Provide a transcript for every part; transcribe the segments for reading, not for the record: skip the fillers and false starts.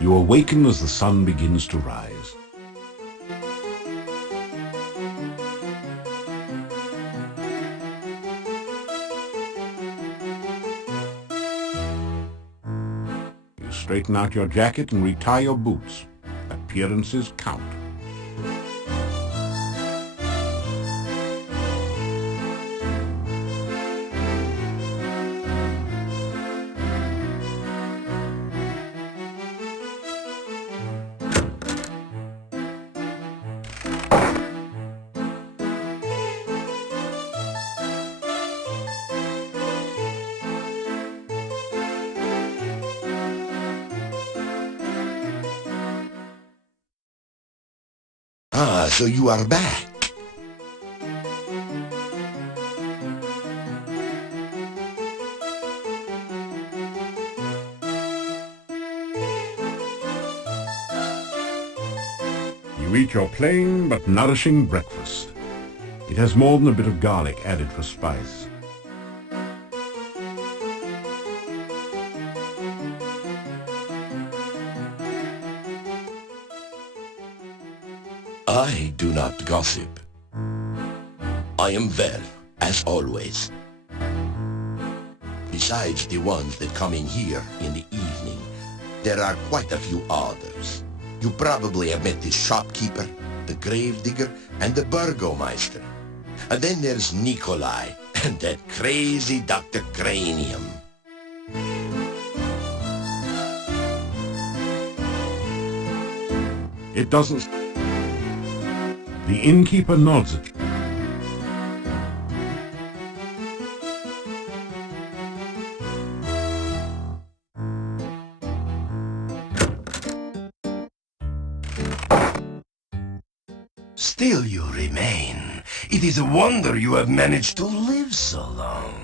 You awaken as the sun begins to rise. You straighten out your jacket and retie your boots. Appearances count. Ah, so you are back. You eat your plain but nourishing breakfast. It has more than a bit of garlic added for spice. I do not gossip. I am well, as always. Besides the ones that come in here in the evening, there are quite a few others. You probably have met the shopkeeper, the gravedigger, and the burgomeister. And then there's Nikolai, and that crazy Dr. Cranium. It doesn't... The innkeeper nods at you. Still you remain. It is a wonder you have managed to live so long.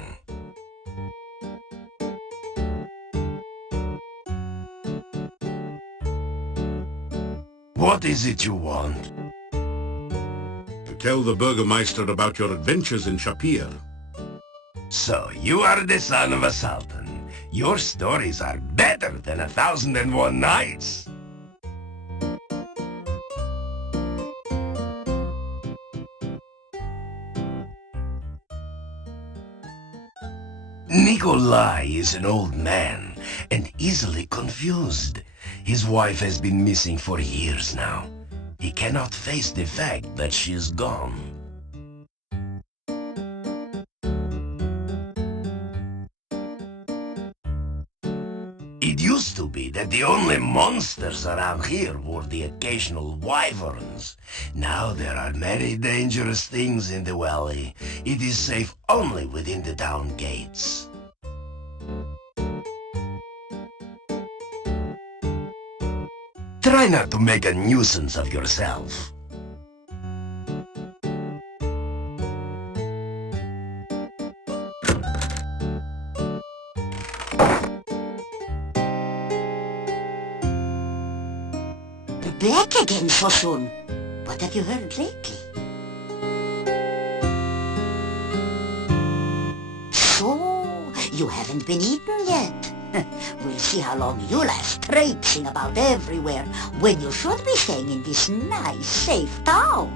What is it you want? To tell the burgomeister about your adventures in Ch.3. So, you are the son of a sultan. Your stories are better than 1,001 Nights. Nikolai is an old man and easily confused. His wife has been missing for years now. He cannot face the fact that she is gone. It used to be that the only monsters around here were the occasional wyverns. Now there are many dangerous things in the valley. It is safe only within the town gates. Try not to make a nuisance of yourself. Back again so soon. What have you heard lately? So, you haven't been eaten yet. We'll see how long you last traipsing about everywhere when you should be staying in this nice, safe town.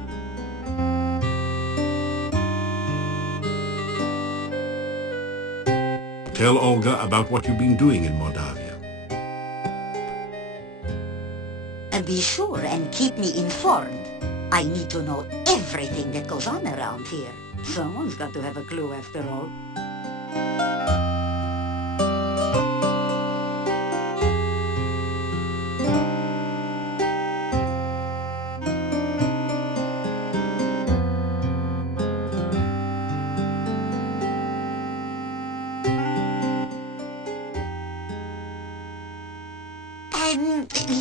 Tell Olga about what you've been doing in Mordovia. And be sure and keep me informed. I need to know everything that goes on around here. Someone's got to have a clue after all.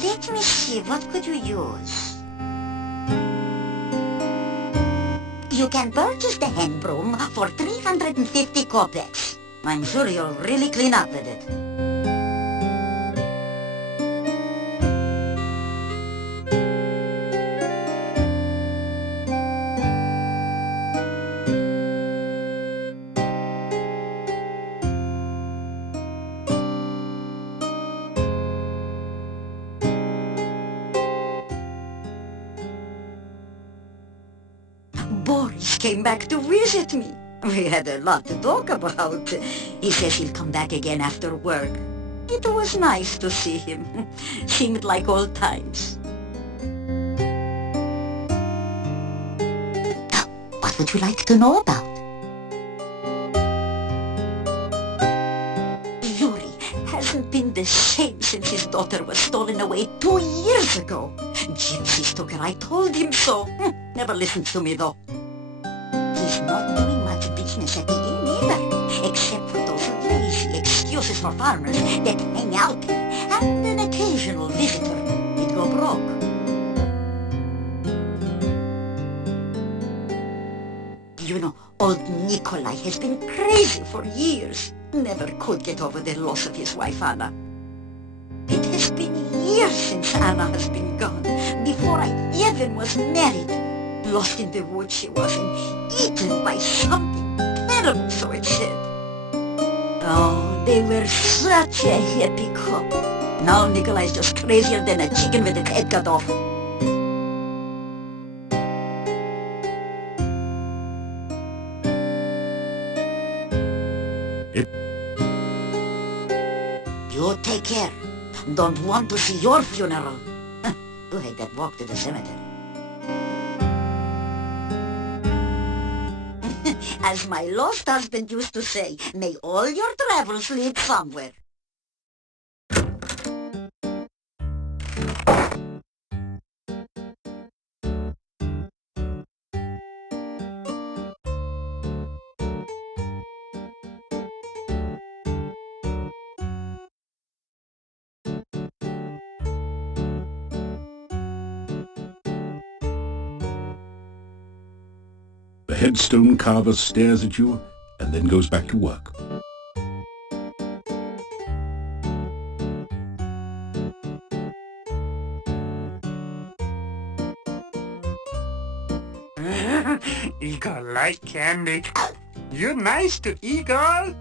Let me see, what could you use? You can purchase the hand broom for 350 kopecks. I'm sure you'll really clean up with it. Rhys came back to visit me. We had a lot to talk about. He says he'll come back again after work. It was nice to see him. Seemed like old times. What would you like to know about? Yuri hasn't been the same since his daughter was stolen away 2 years ago. Gypsies took her, I told him so. Never listened to me though. He's not doing much business at the inn either, except for those lazy excuses for farmers that hang out here, and an occasional visitor. He'd go broke. You know, old Nikolai has been crazy for years. Never could get over the loss of his wife Anna. It has been years since Anna has been gone, before I even was married. Lost in the woods she was, and eaten by something terrible, so it said. Oh, they were such a happy couple. Now Nikolai's just crazier than a chicken with its head cut off. You take care. Don't want to see your funeral. You hate that walk to the cemetery. As my lost husband used to say, may all your travels lead somewhere. The headstone carver stares at you and then goes back to work. Igor like candy. You're nice to Igor.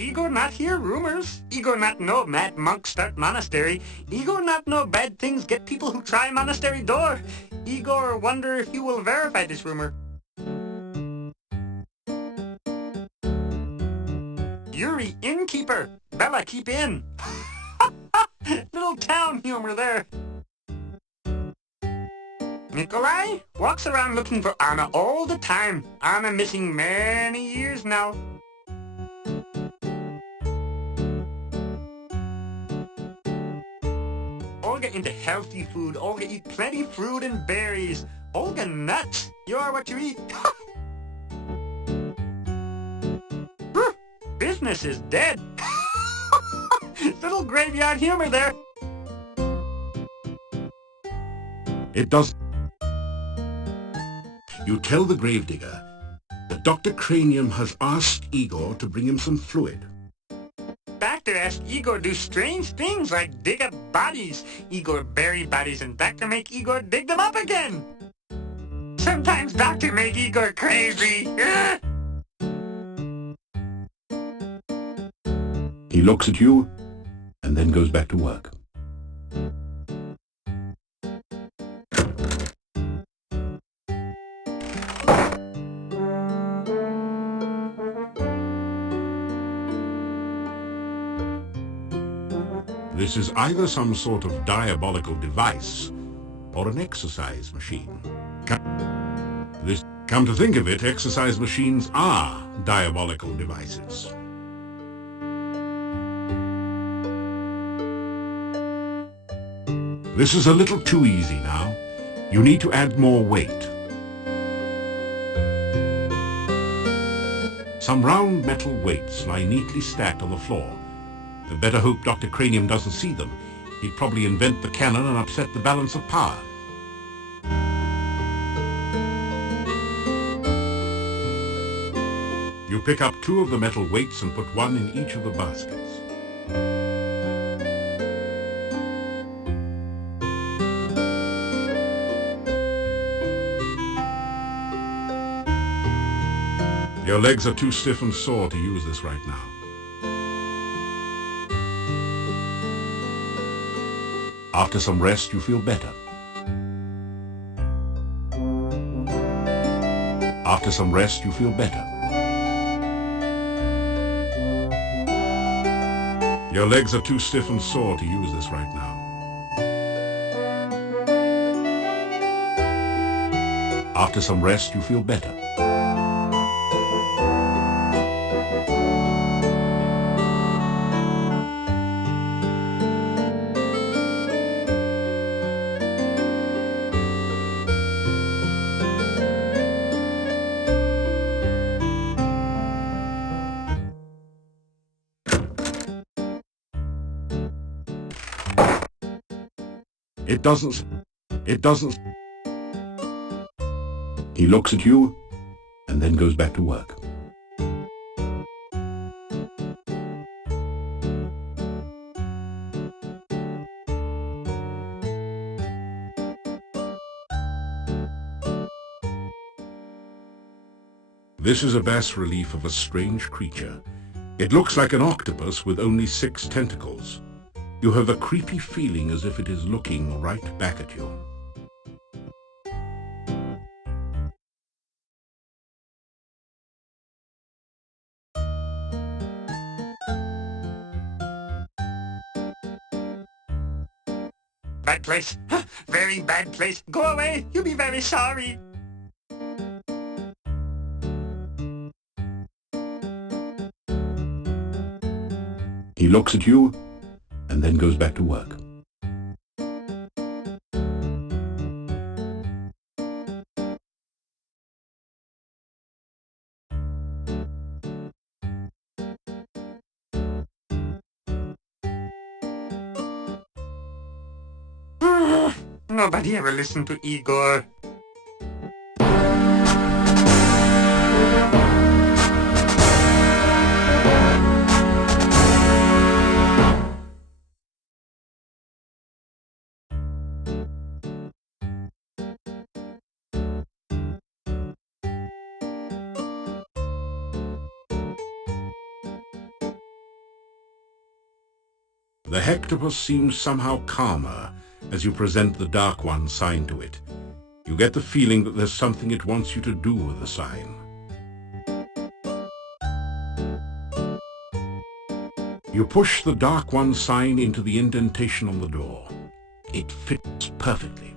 Igor not hear rumors. Igor not know mad monks start monastery. Igor not know bad things get people who try monastery door. Igor wonder if you will verify this rumor. Yuri innkeeper. Bella keep in. Little town humor there. Nikolai walks around looking for Anna all the time. Anna missing many years now. Olga into healthy food. Olga eat plenty fruit and berries. Olga nuts. You are what you eat. Business is dead. Little graveyard humor there. It does. You tell the gravedigger that Dr. Cranium has asked Igor to bring him some fluid. Doctor asked Igor do strange things like dig up bodies. Igor bury bodies and doctor make Igor dig them up again. Sometimes doctor make Igor crazy. He looks at you and then goes back to work. This is either some sort of diabolical device or an exercise machine. Come to think of it, exercise machines are diabolical devices. This is a little too easy now. You need to add more weight. Some round metal weights lie neatly stacked on the floor. I better hope Dr. Cranium doesn't see them. He'd probably invent the cannon and upset the balance of power. You pick up 2 of the metal weights and put 1 in each of the baskets. Your legs are too stiff and sore to use this right now. After some rest, you feel better. After some rest, you feel better. Your legs are too stiff and sore to use this right now. After some rest, you feel better. It doesn't. He looks at you and then goes back to work. This is a bas-relief of a strange creature. It looks like an octopus with only 6 tentacles. You have a creepy feeling as if it is looking right back at you. Bad place. Very bad place. Go away. You'll be very sorry. He looks at you and then goes back to work. Nobody ever listened to Igor. The hectopus seems somehow calmer as you present the Dark One sign to it. You get the feeling that there's something it wants you to do with the sign. You push the Dark One sign into the indentation on the door. It fits perfectly.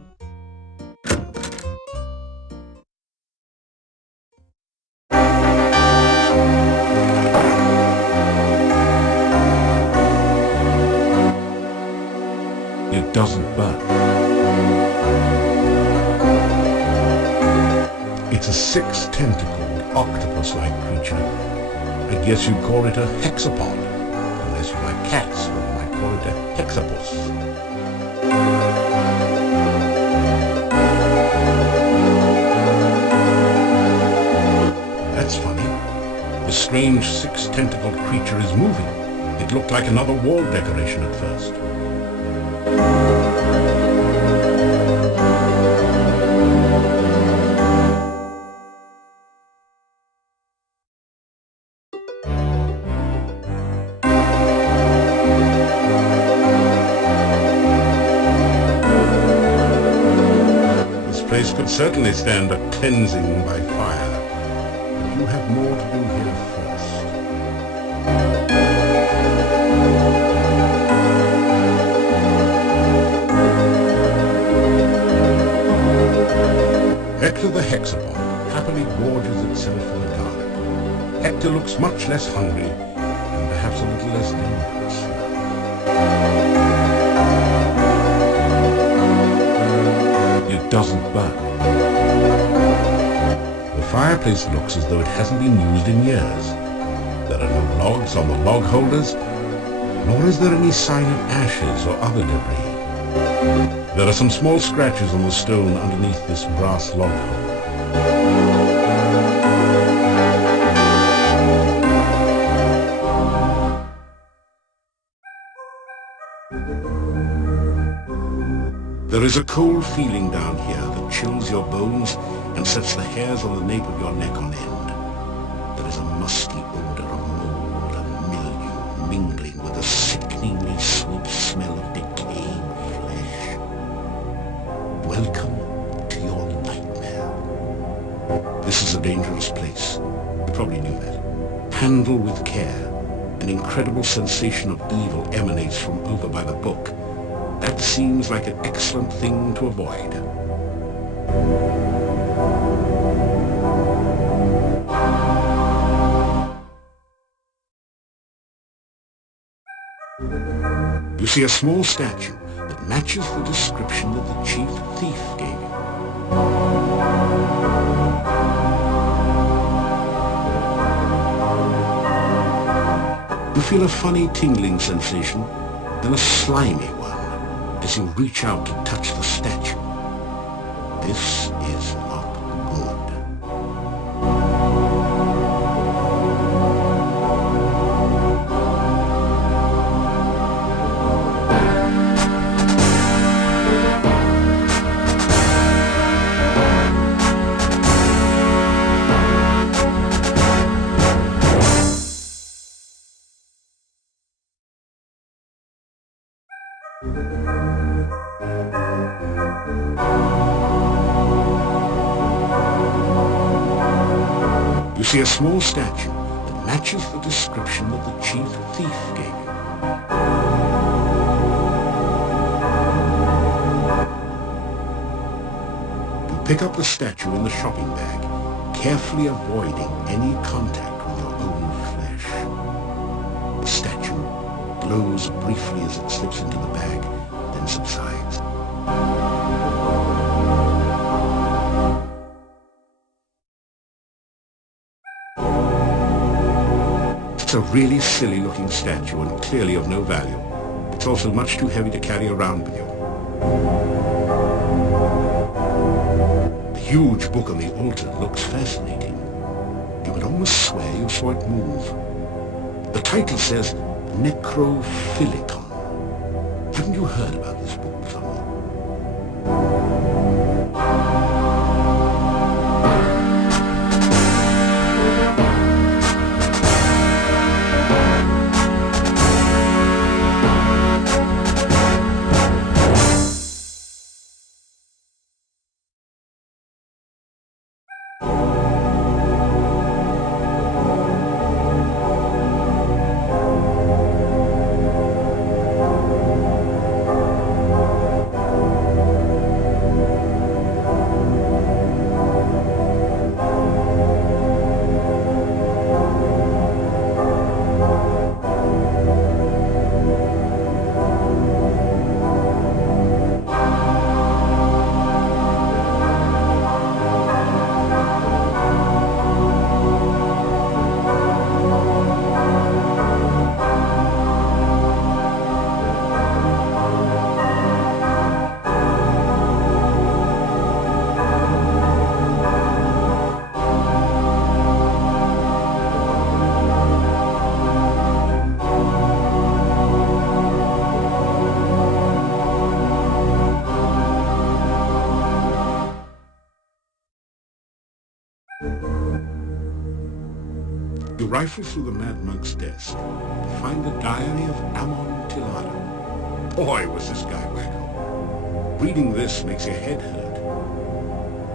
It doesn't burn. It's a 6-tentacled, octopus-like creature. I guess you'd call it a hexapod. Unless you like cats, then you might call it a hexapus. That's funny. The strange 6-tentacled creature is moving. It looked like another wall decoration at first. This place could certainly stand a cleansing by fire, but you have more to do here first. Hector the hexapod happily gorges itself in the dark. Hector looks much less hungry and perhaps a little less dangerous now. It doesn't burn. The fireplace looks as though it hasn't been used in years. There are no logs on the log holders, nor is there any sign of ashes or other debris. There are some small scratches on the stone underneath this brass log holder. There is a cold feeling down here that chills your bones and sets the hairs on the nape of your neck on end. There is a musty odor of mold and mildew mingling with a sickeningly sweet smell of decaying flesh. This is a dangerous place. You probably knew that. Handle with care. An incredible sensation of evil emanates from over by the book. That seems like an excellent thing to avoid. You see a small statue that matches the description that the chief thief gave you. You feel a funny tingling sensation, then a slimy one as you reach out to touch the statue. This is not good. You see a small statue that matches the description that the chief thief gave you. You pick up the statue in the shopping bag, carefully avoiding any contact with your own flesh. The statue glows briefly as it slips into the bag, then subsides. It's a really silly-looking statue and clearly of no value. It's also much too heavy to carry around with you. The huge book on the altar looks fascinating. You could almost swear you saw it move. The title says Necrophilicon. Haven't you heard about this book before? You rifle through the Mad Monk's desk to find the diary of Amontillado. Boy, was this guy wacko. Reading this makes your head hurt.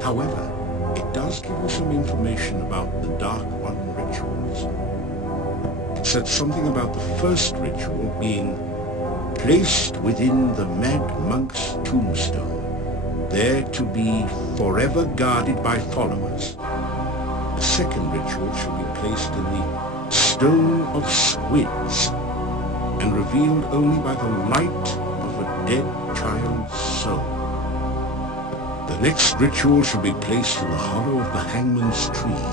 However, it does give you some information about the Dark One rituals. It said something about the first ritual being placed within the Mad Monk's tombstone, there to be forever guarded by followers. The second ritual shall be placed in the Stone of Squids and revealed only by the light of a dead child's soul. The next ritual shall be placed in the hollow of the Hangman's Tree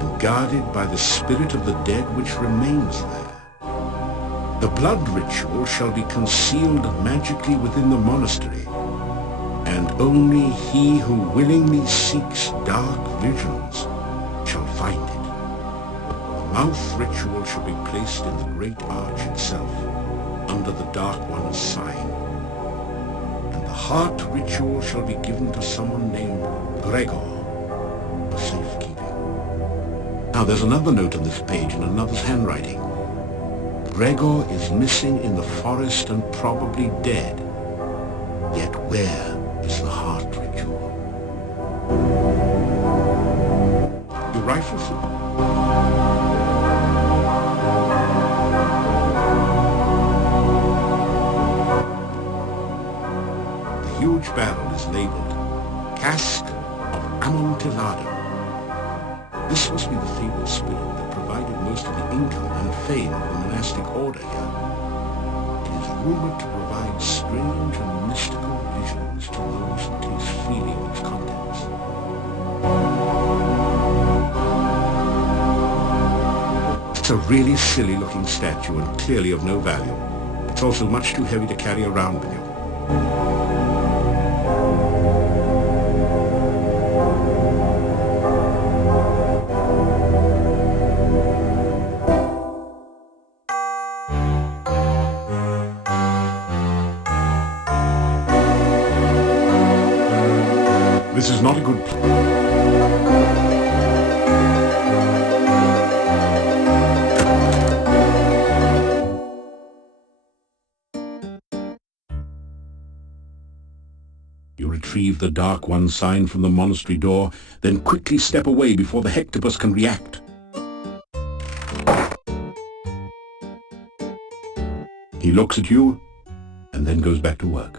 and guarded by the spirit of the dead which remains there. The blood ritual shall be concealed magically within the monastery, and only he who willingly seeks dark visions shall find it. The mouth ritual shall be placed in the great arch itself, under the Dark One's sign. And the heart ritual shall be given to someone named Gregor for safekeeping. Now there's another note on this page in another's handwriting. Gregor is missing in the forest and probably dead. Yet where is the heart ritual? rifle for... The huge barrel is labeled Cask of Amontillado. This must be the fabled spirit that provided most of the income and fame of the monastic order here. It is rumored to provide strange and mystical visions to those who taste freely of its contents. It's a really silly-looking statue and clearly of no value. It's also much too heavy to carry around with you. This is not a good place. You retrieve the Dark One sign from the monastery door, then quickly step away before the hectopus can react. He looks at you, and then goes back to work.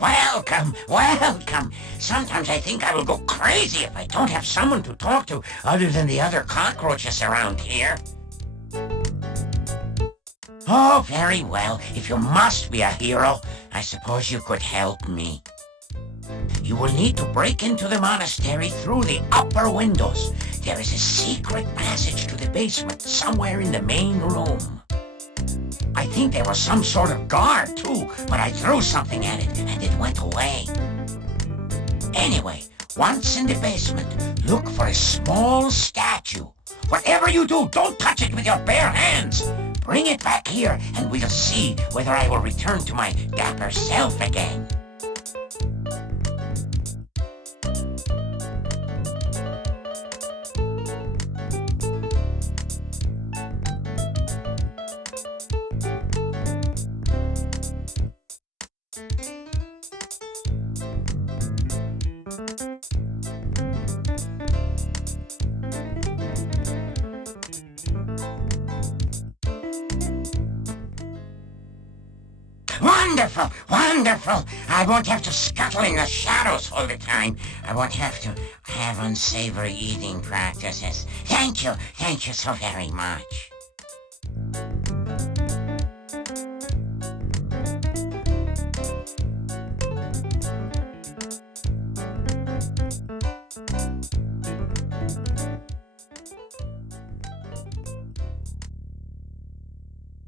Welcome, welcome. Sometimes I think I will go crazy if I don't have someone to talk to other than the other cockroaches around here. Oh, very well. If you must be a hero, I suppose you could help me. You will need to break into the monastery through the upper windows. There is a secret passage to the basement somewhere in the main room. I think there was some sort of guard, too, but I threw something at it, and it went away. Anyway, once in the basement, look for a small statue. Whatever you do, don't touch it with your bare hands. Bring it back here, and we'll see whether I will return to my dapper self again. Wonderful, wonderful. I won't have to scuttle in the shadows all the time. I won't have to have unsavory eating practices. Thank you so very much.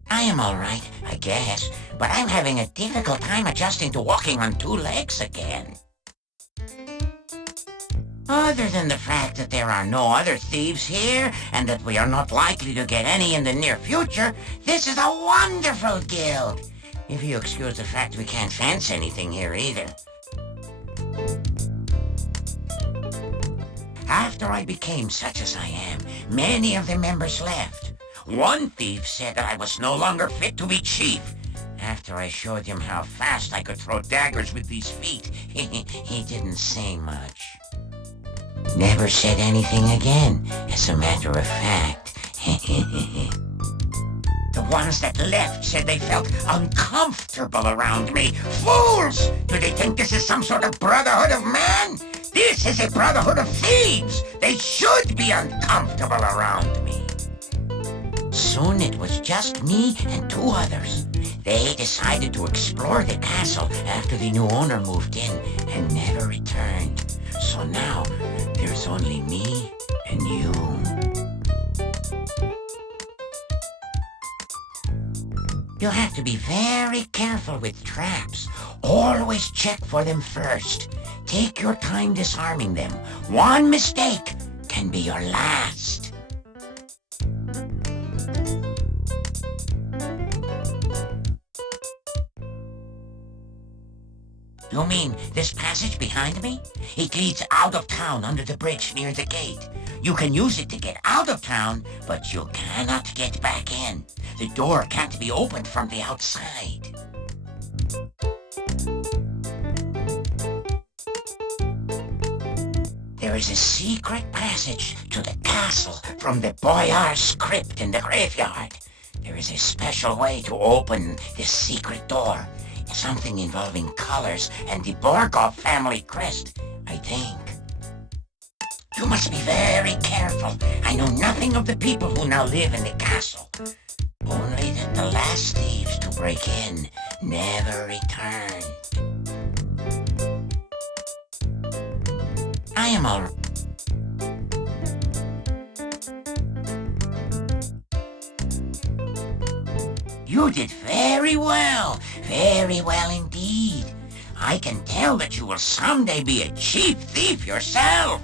I am all right, I guess, but I'm having a difficult time adjusting to walking on two legs again. Other than the fact that there are no other thieves here, and that we are not likely to get any in the near future, this is a wonderful guild. If you excuse the fact we can't fence anything here either. After I became such as I am, many of the members left. One thief said that I was no longer fit to be chief. After I showed him how fast I could throw daggers with these feet, he didn't say much. Never said anything again, as a matter of fact. The ones that left said they felt uncomfortable around me. Fools! Do they think this is some sort of brotherhood of man? This is a brotherhood of thieves! They should be uncomfortable around me. Soon it was just me and two others. They decided to explore the castle after the new owner moved in and never returned. So now, there's only me and you. You have to be very careful with traps. Always check for them first. Take your time disarming them. One mistake can be your last. You mean this passage behind me? It leads out of town under the bridge near the gate. You can use it to get out of town, but you cannot get back in. The door can't be opened from the outside. There is a secret passage to the castle from the Boyar's crypt in the graveyard. There is a special way to open this secret door. Something involving colors and the Borgov family crest, I think. You must be very careful. I know nothing of the people who now live in the castle. Only that the last thieves to break in never returned. I am all... You did very well indeed. I can tell that you will someday be a chief thief yourself.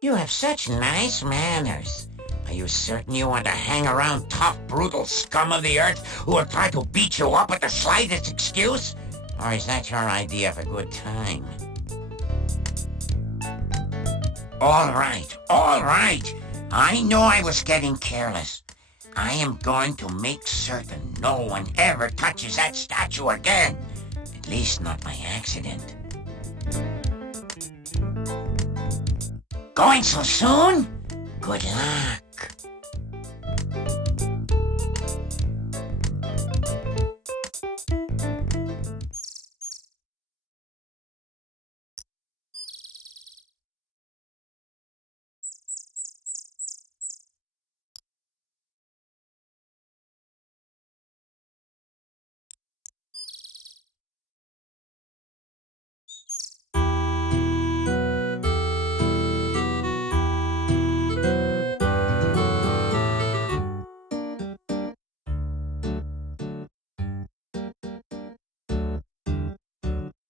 You have such nice manners. Are you certain you want to hang around tough, brutal scum of the earth who will try to beat you up at the slightest excuse? Or is that your idea of a good time? All right. I know I was getting careless. I am going to make certain no one ever touches that statue again. At least not by accident. Going so soon? Good luck.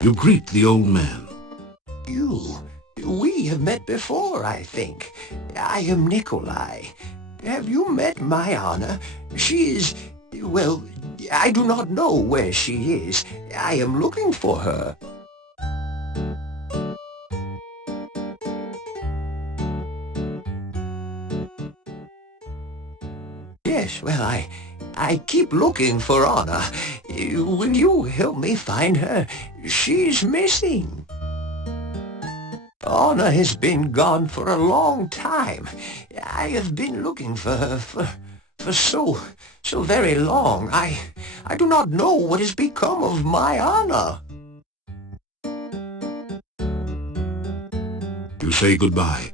You greet the old man. We have met before, I think. I am Nikolai. Have you met my Anna? She is... well, I do not know where she is. I am looking for her. Yes, well, I keep looking for Anna. Will you help me find her? She's missing. Anna has been gone for a long time. I have been looking for her for so very long. I do not know what has become of my Anna. You say goodbye.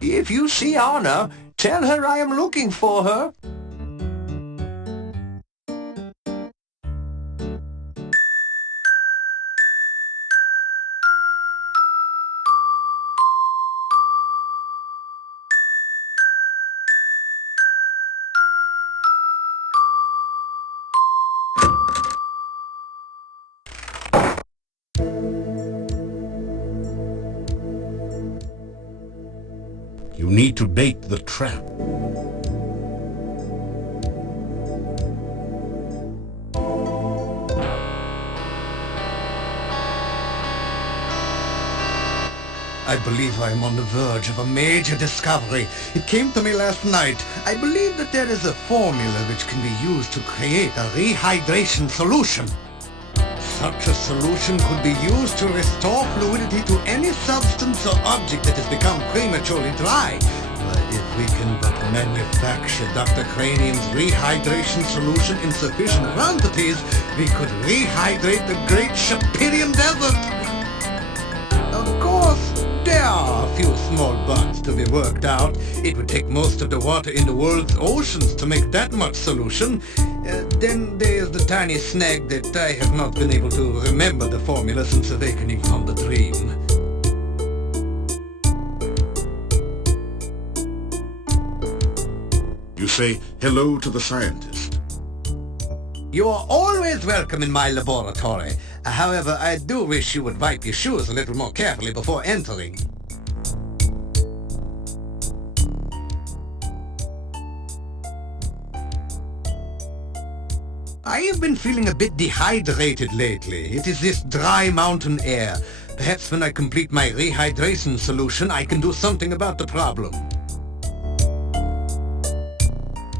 If you see Anna, tell her I am looking for her. You need to bait the trap. I believe I am on the verge of a major discovery. It came to me last night. I believe that there is a formula which can be used to create a rehydration solution. Such a solution could be used to restore fluidity to any substance or object that has become prematurely dry. But if we can but manufacture Dr. Cranium's rehydration solution in sufficient quantities, we could rehydrate the great Shapirian Desert. Of course, there are a few small bugs to be worked out. It would take most of the water in the world's oceans to make that much solution. Then there's the tiny snag that I have not been able to remember the formula since awakening from the dream. you say hello to the scientist. You are always welcome in my laboratory. However, I do wish you would wipe your shoes a little more carefully before entering. I have been feeling a bit dehydrated lately. It is this dry mountain air. Perhaps when I complete my rehydration solution, I can do something about the problem.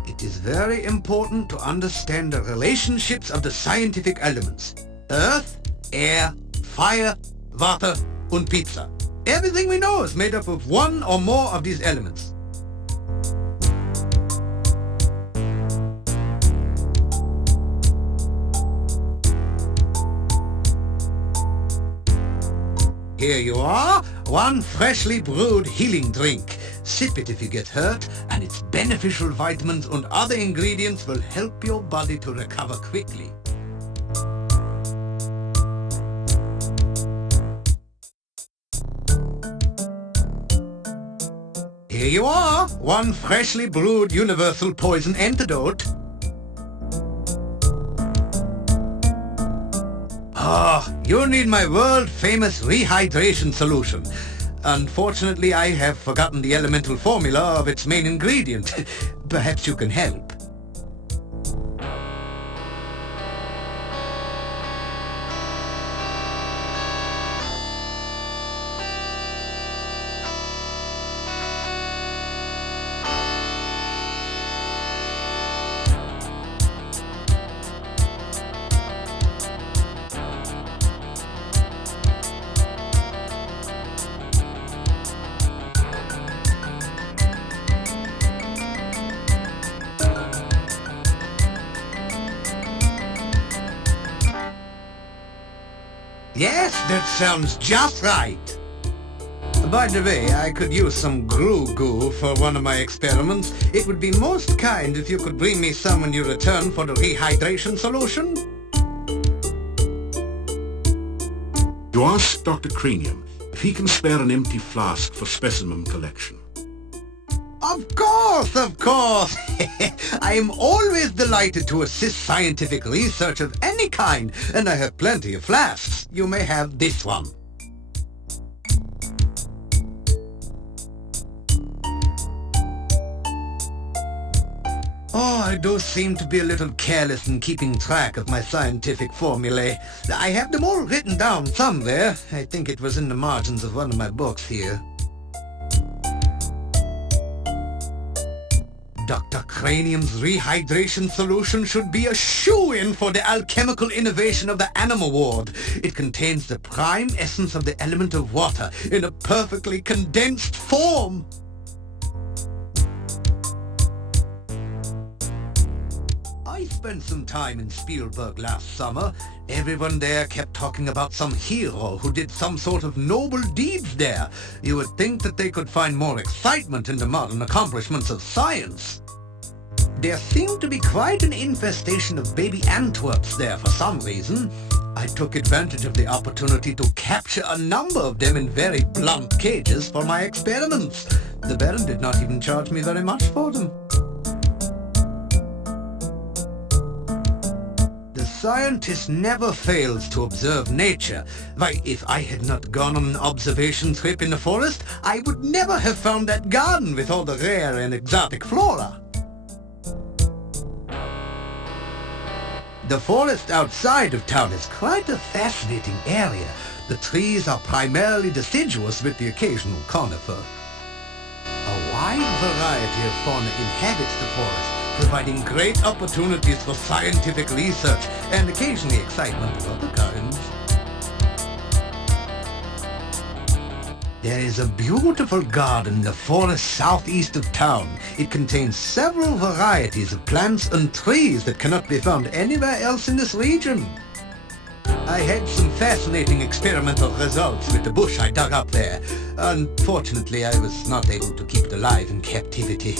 It is very important to understand the relationships of the scientific elements. Earth, air, fire, water, and pizza. Everything we know is made up of one or more of these elements. Here you are, one freshly brewed healing drink. Sip it if you get hurt, and its beneficial vitamins and other ingredients will help your body to recover quickly. Here you are, one freshly brewed universal poison antidote. You need my world-famous rehydration solution. Unfortunately, I have forgotten the elemental formula of its main ingredient. Perhaps you can help. Yes, that sounds just right. By the way, I could use some goo for one of my experiments. It would be most kind if you could bring me some when you return for the rehydration solution. You ask Dr. Cranium if he can spare an empty flask for specimen collection. Of course, of course! I am always delighted to assist scientific research of any kind, and I have plenty of flasks. You may have this one. Oh, I do seem to be a little careless in keeping track of my scientific formulae. I have them all written down somewhere. I think it was in the margins of one of my books here. Dr. Cranium's rehydration solution should be a shoo-in for the alchemical innovation of the animal ward. It contains the prime essence of the element of water in a perfectly condensed form. I spent some time in Spielberg last summer. Everyone there kept talking about some hero who did some sort of noble deeds there. You would think that they could find more excitement in the modern accomplishments of science. There seemed to be quite an infestation of baby Antwerps there for some reason. I took advantage of the opportunity to capture a number of them in very blunt cages for my experiments. The Baron did not even charge me very much for them. Scientist never fails to observe nature. Why, if I had not gone on an observation trip in the forest, I would never have found that garden with all the rare and exotic flora. The forest outside of town is quite a fascinating area. The trees are primarily deciduous with the occasional conifer. A wide variety of fauna inhabits the forest, providing great opportunities for scientific research and occasionally excitement of other kinds. There is a beautiful garden in the forest southeast of town. It contains several varieties of plants and trees that cannot be found anywhere else in this region. I had some fascinating experimental results with the bush I dug up there. Unfortunately, I was not able to keep it alive in captivity.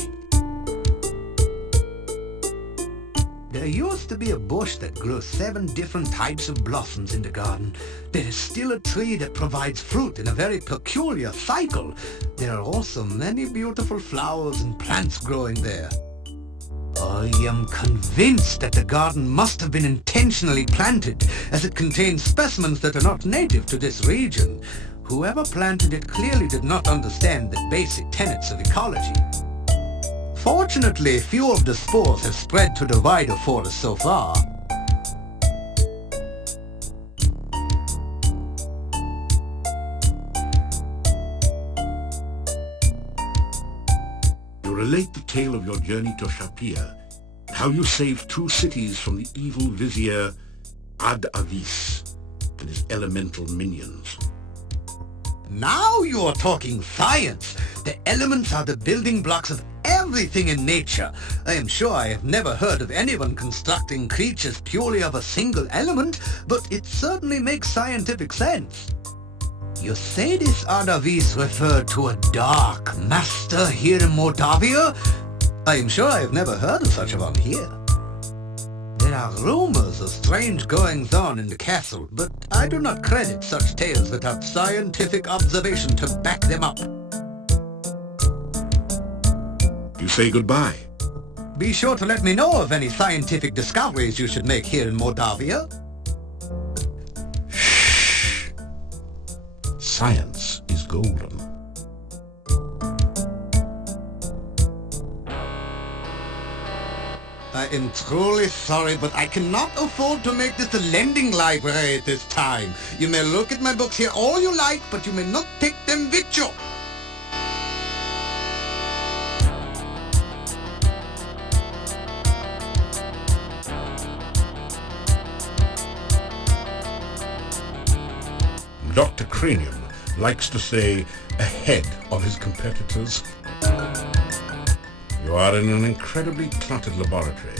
There used to be a bush that grew 7 different types of blossoms in the garden. There is still a tree that provides fruit in a very peculiar cycle. There are also many beautiful flowers and plants growing there. I am convinced that the garden must have been intentionally planted, as it contains specimens that are not native to this region. Whoever planted it clearly did not understand the basic tenets of ecology. Fortunately, few of the spores have spread to the wider forest so far. You relate the tale of your journey to Ch.3, and how you saved 2 cities from the evil vizier Rhys-Davies and his elemental minions. Now you are talking science! The elements are the building blocks of everything in nature. I am sure I have never heard of anyone constructing creatures purely of a single element, but it certainly makes scientific sense. You say this Rhys-Davies referred to a dark master here in Mordovia? I am sure I have never heard of such a one here. There are rumors of strange goings-on in the castle, but I do not credit such tales without scientific observation to back them up. You say goodbye. Be sure to let me know of any scientific discoveries you should make here in Mordovia. Shh. Science is golden. I am truly sorry, but I cannot afford to make this a lending library at this time. You may look at my books here all you like, but you may not take them with you. Dr. Cranium likes to stay ahead of his competitors. You are in an incredibly cluttered laboratory.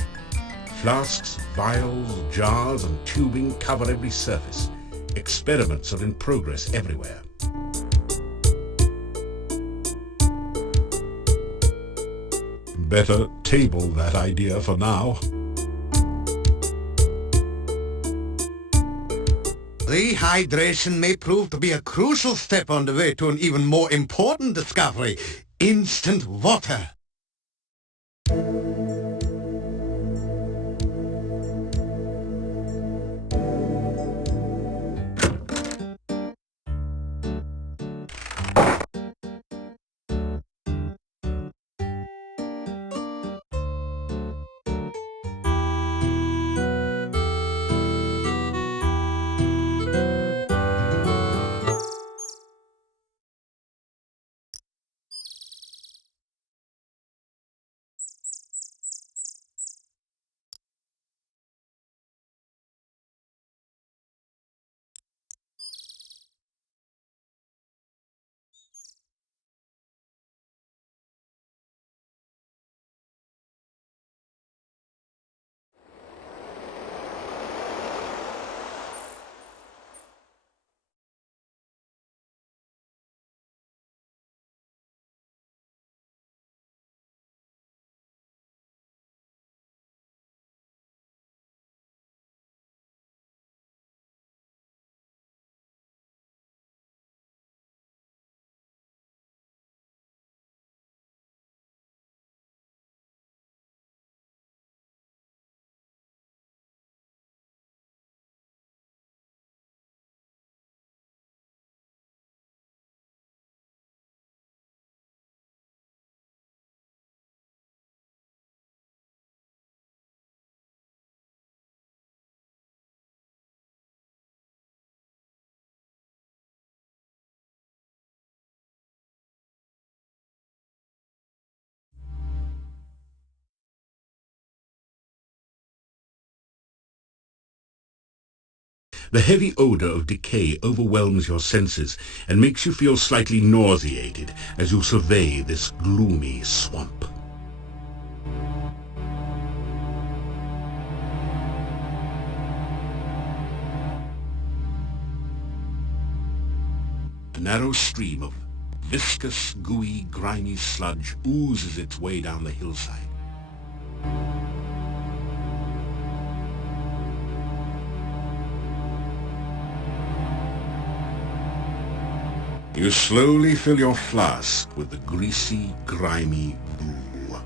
Flasks, vials, jars, and tubing cover every surface. Experiments are in progress everywhere. Better table that idea for now. Rehydration may prove to be a crucial step on the way to an even more important discovery: instant water. The heavy odor of decay overwhelms your senses and makes you feel slightly nauseated as you survey this gloomy swamp. A narrow stream of viscous, gooey, grimy sludge oozes its way down the hillside. You slowly fill your flask with the greasy, grimy goo.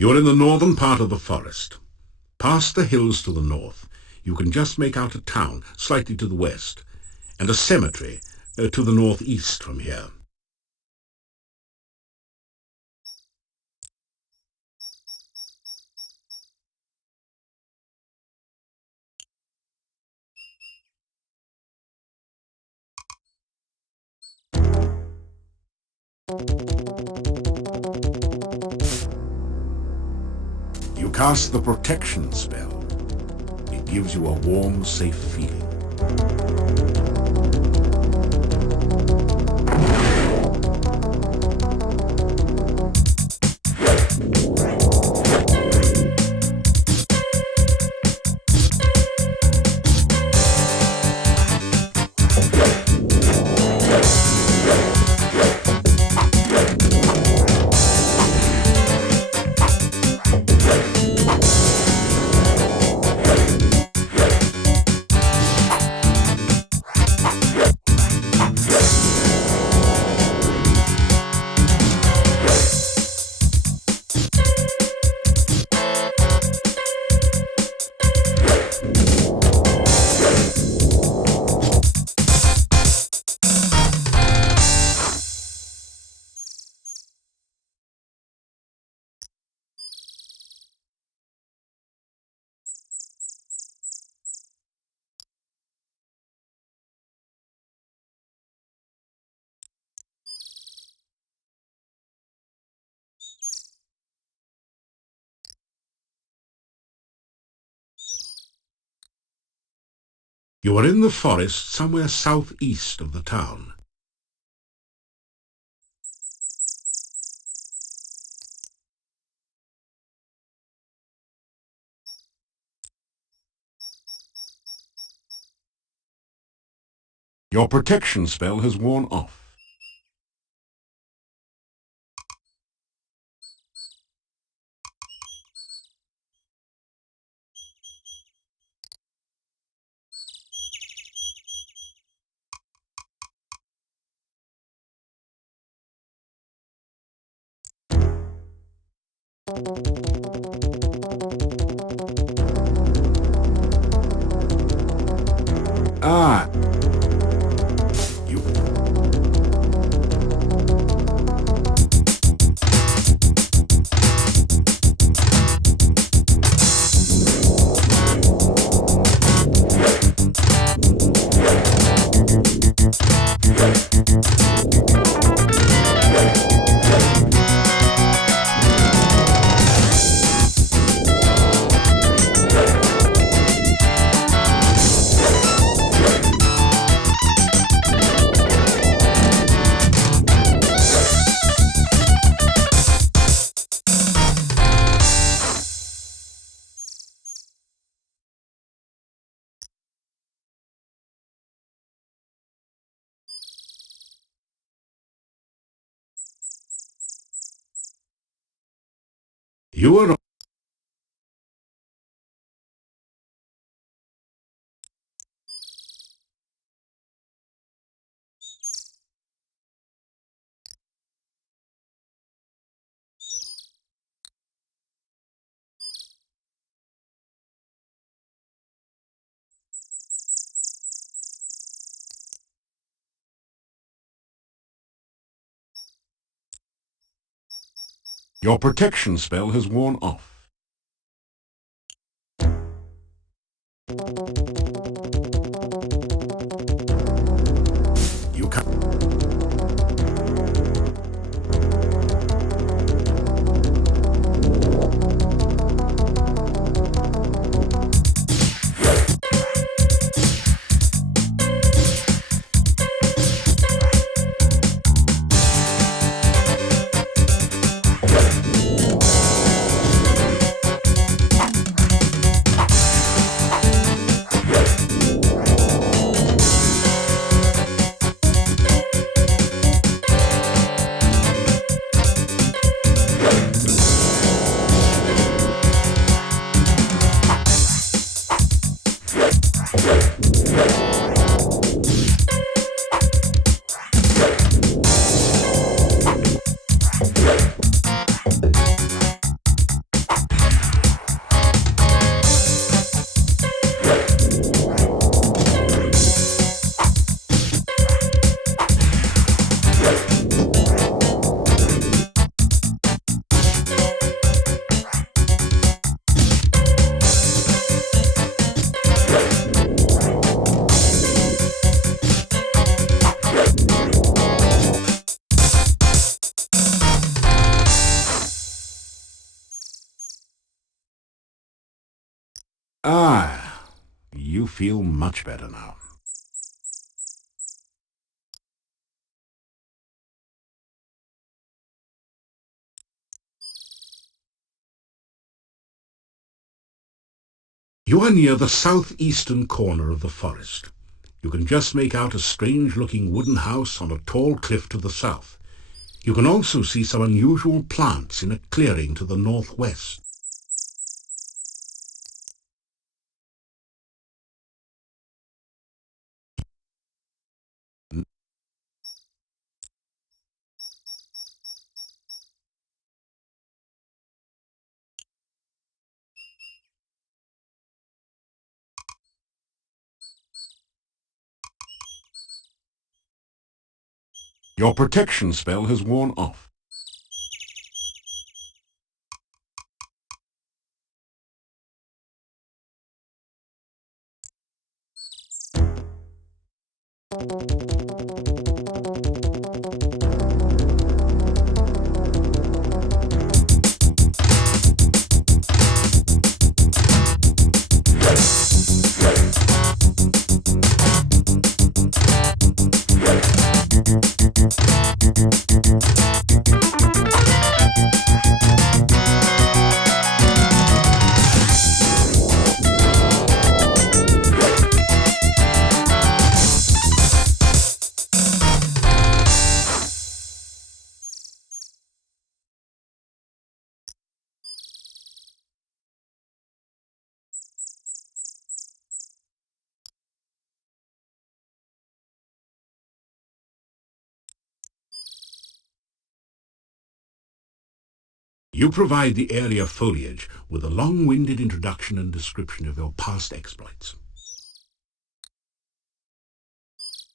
You're in the northern part of the forest. Past the hills to the north, you can just make out a town slightly to the west, and a cemetery to the northeast from here. You cast the protection spell. It gives you a warm, safe feeling. You are in the forest somewhere southeast of the town. Your protection spell has worn off. Ah, you... You are... Your protection spell has worn off. You can... Ah, you feel much better now. You are near the southeastern corner of the forest. You can just make out a strange-looking wooden house on a tall cliff to the south. You can also see some unusual plants in a clearing to the northwest. Your protection spell has worn off. You provide the area foliage with a long-winded introduction and description of your past exploits.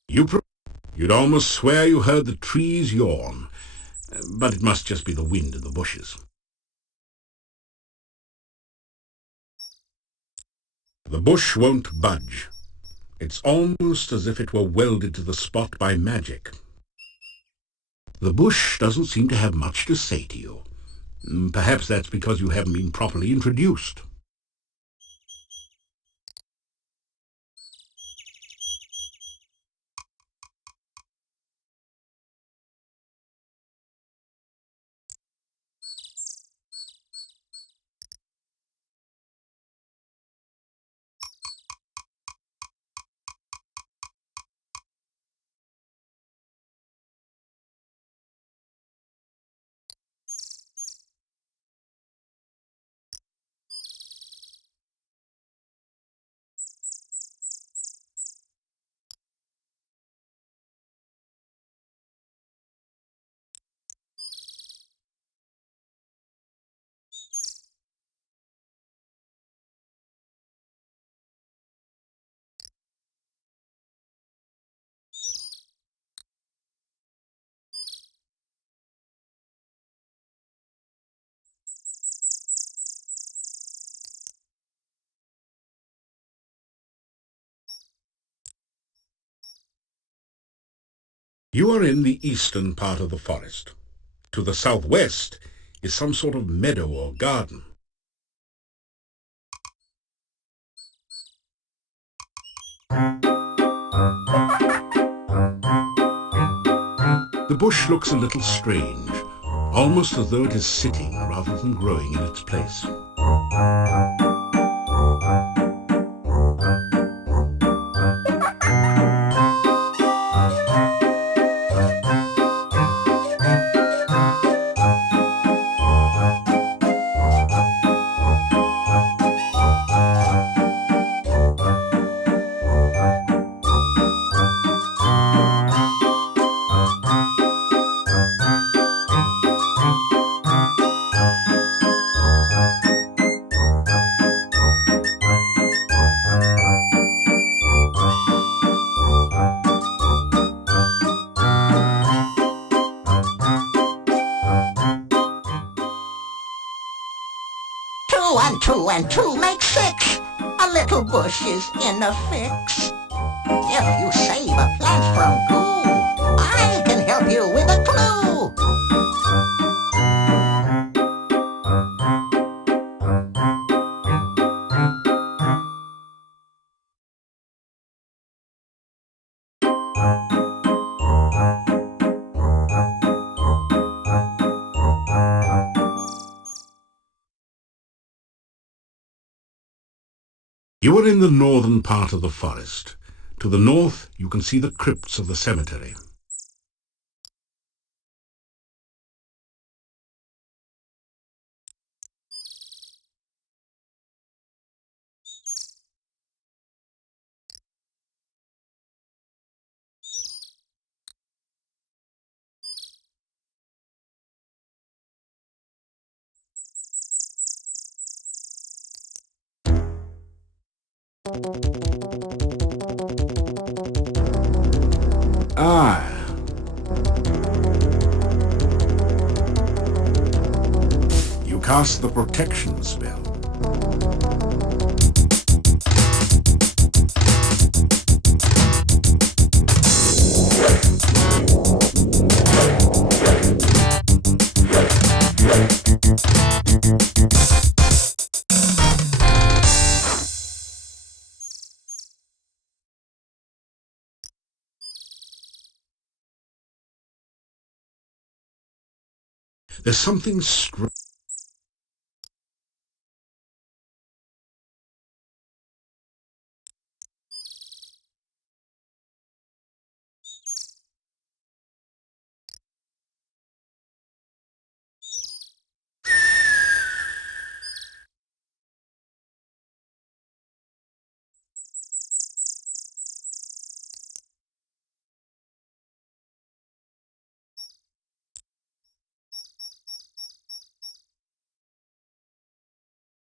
You'd almost swear you heard the trees yawn, but it must just be the wind in the bushes. The bush won't budge. It's almost as if it were welded to the spot by magic. The bush doesn't seem to have much to say to you. Perhaps that's because you haven't been properly introduced. You are in the eastern part of the forest. To the southwest is some sort of meadow or garden. The bush looks a little strange, almost as though it is sitting rather than growing in its place. Two and two make six. A little bush is in a fix. If you save a plant from goo, I can help you with a clue. You are in the northern part of the forest. To the north you can see the crypts of the cemetery. Ah. You cast the protection spell. There's something strange.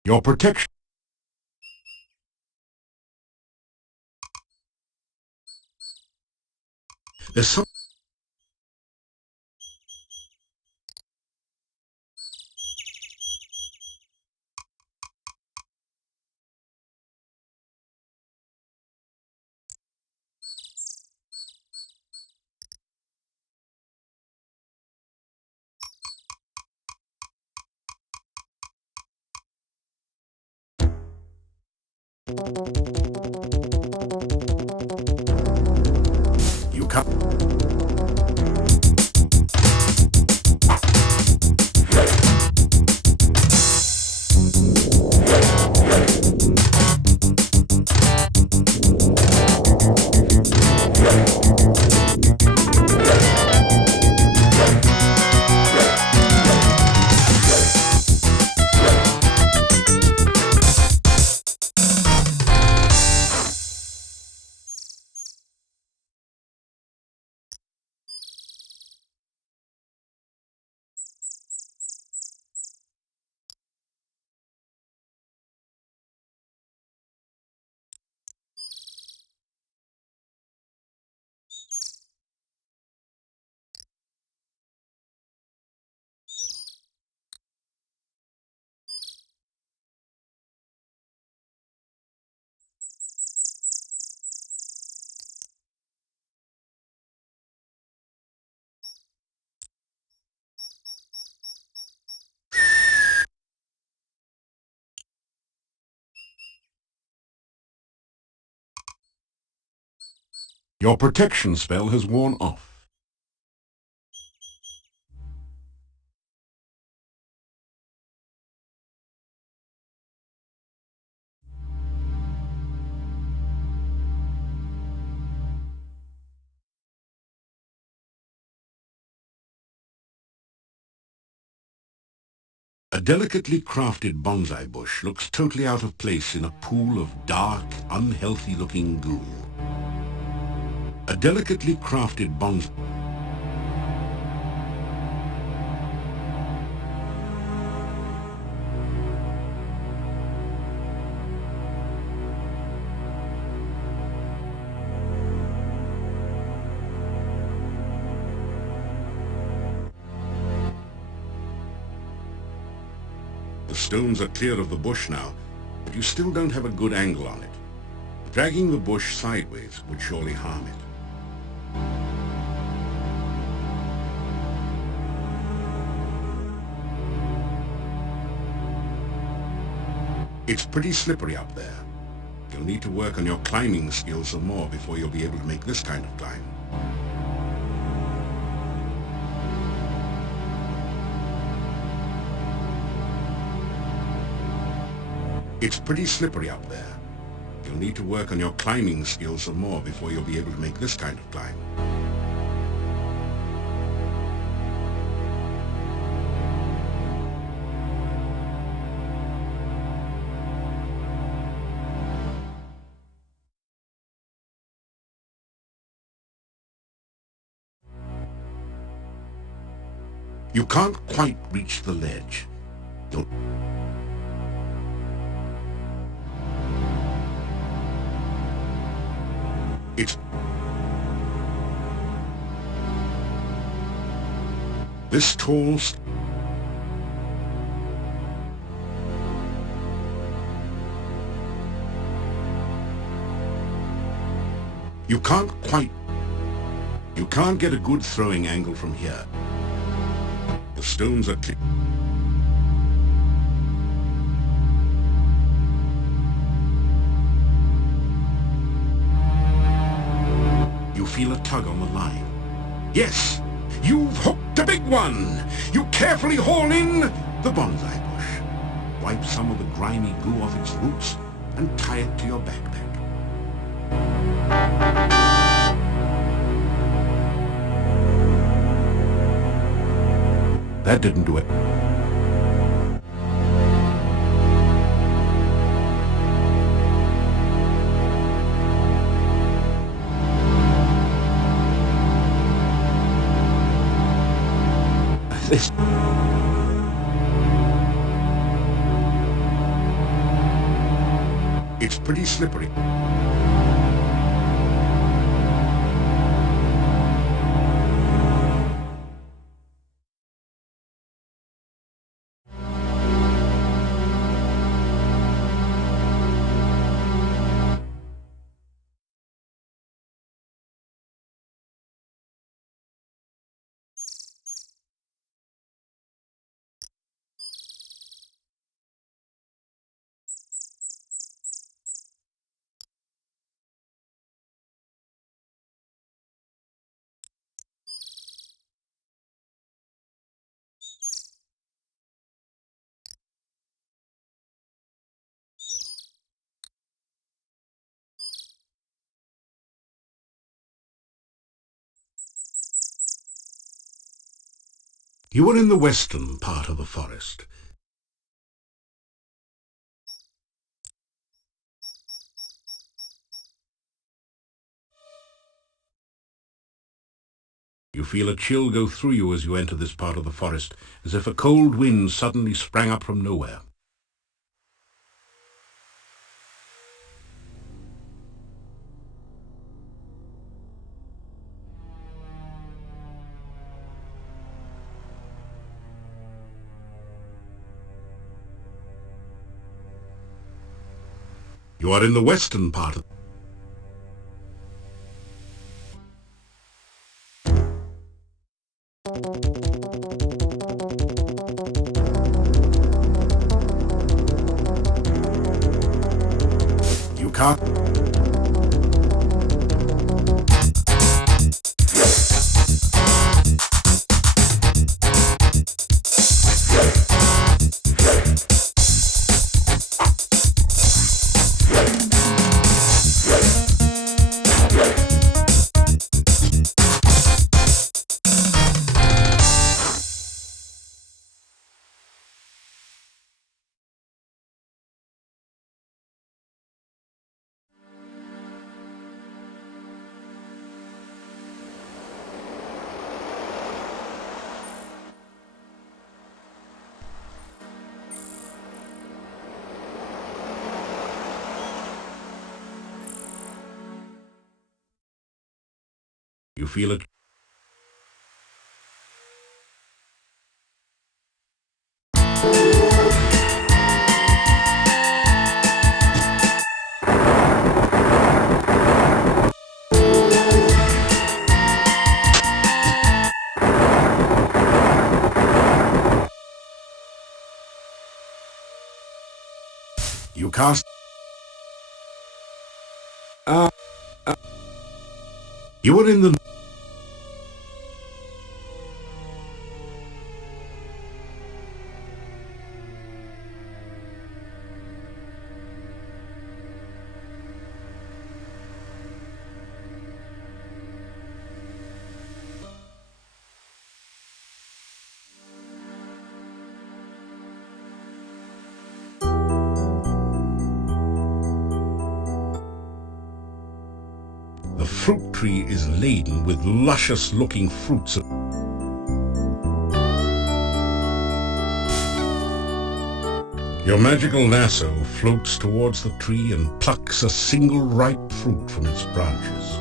Your protection. There's some. You can't. Your protection spell has worn off. A delicately crafted bonsai bush looks totally out of place in a pool of dark, unhealthy-looking goo. A delicately crafted bonsai... The stones are clear of the bush now, but you still don't have a good angle on it. Dragging the bush sideways would surely harm it. It's pretty slippery up there. You'll need to work on your climbing skills some more before you'll be able to make this kind of climb. It's pretty slippery up there. You'll need to work on your climbing skills some more before you'll be able to make this kind of climb. You can't quite reach the ledge. You'll... It's... This tall... You can't quite... You can't get a good throwing angle from here. The stones are clear. You feel a tug on the line. Yes, you've hooked a big one. You carefully haul in the bonsai bush. Wipe some of the grimy goo off its roots and tie it to your backpack. That didn't do it. This... It's pretty slippery. You were in the western part of the forest. You feel a chill go through you as you enter this part of the forest, as if a cold wind suddenly sprang up from nowhere. You are in the western part of... You can't... You feel it. You cast. You were in the. The fruit tree is laden with luscious-looking fruits. Your magical lasso floats towards the tree and plucks a single ripe fruit from its branches.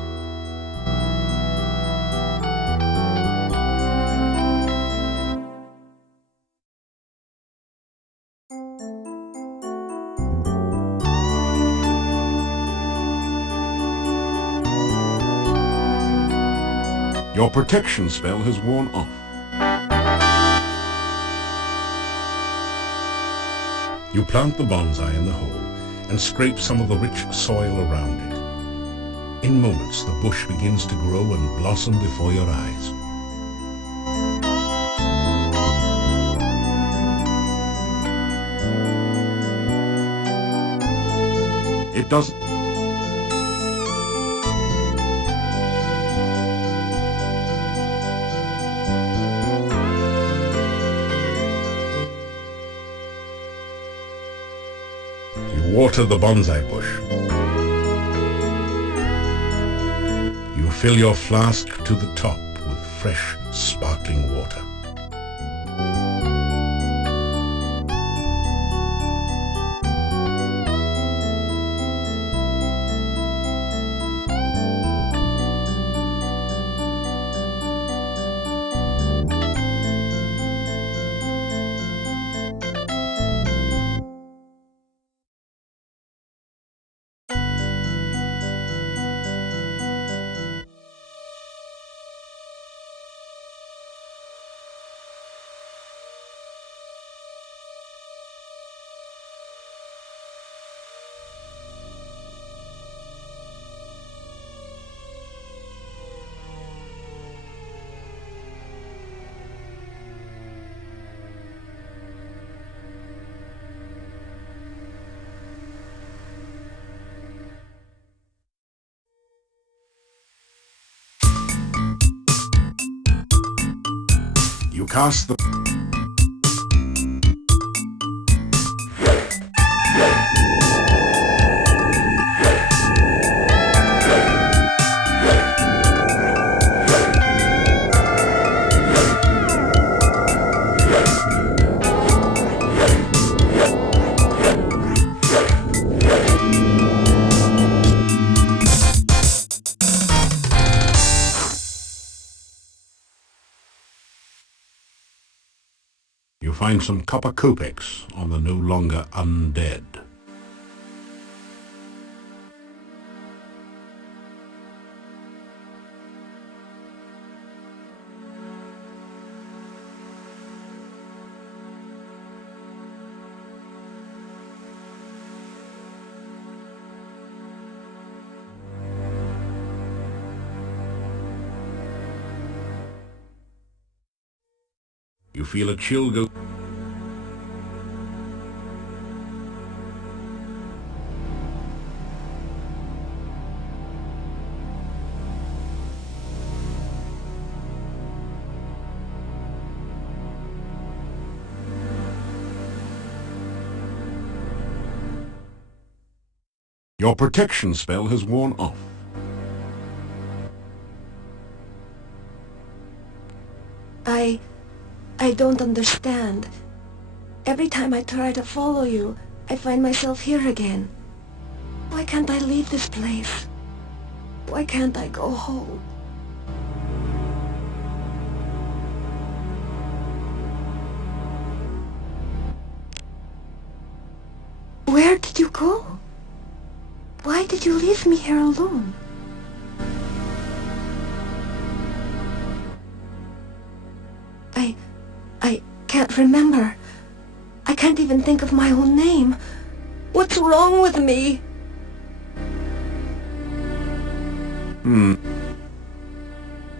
Your protection spell has worn off. You plant the bonsai in the hole and scrape some of the rich soil around it. In moments, the bush begins to grow and blossom before your eyes. It doesn't. Water the bonsai bush. You fill your flask to the top with fresh, sparkling water. You cast the... You find some copper kopecks on the no longer undead. You feel a chill go... Your protection spell has worn off. I don't understand. Every time I try to follow you, I find myself here again. Why can't I leave this place? Why can't I go home? Where did you go? Why did you leave me here alone? I can't remember. I can't even think of my own name. What's wrong with me?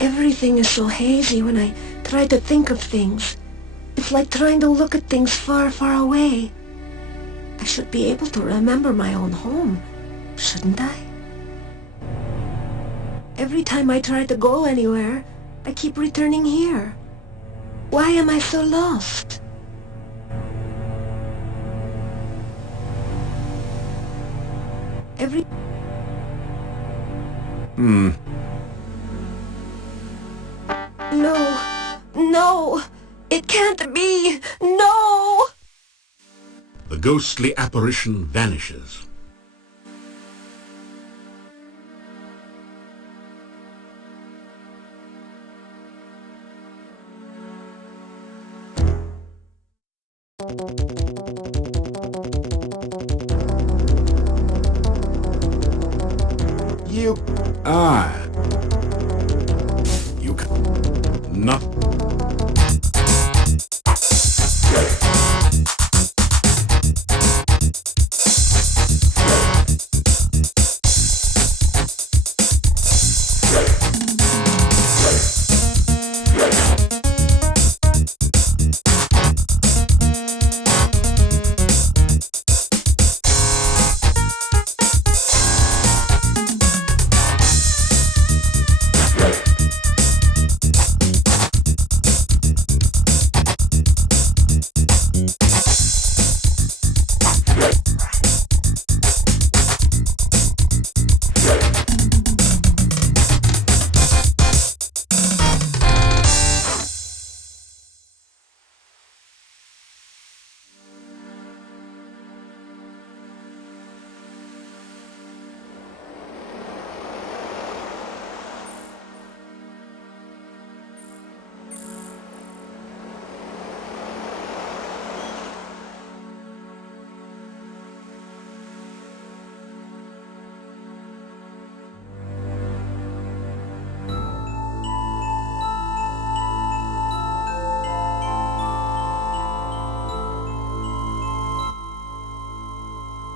Everything is so hazy when I try to think of things. It's like trying to look at things far, far away. I should be able to remember my own home, shouldn't I? Every time I try to go anywhere, I keep returning here. Why am I so lost? No! It can't be! No! The ghostly apparition vanishes. You can not.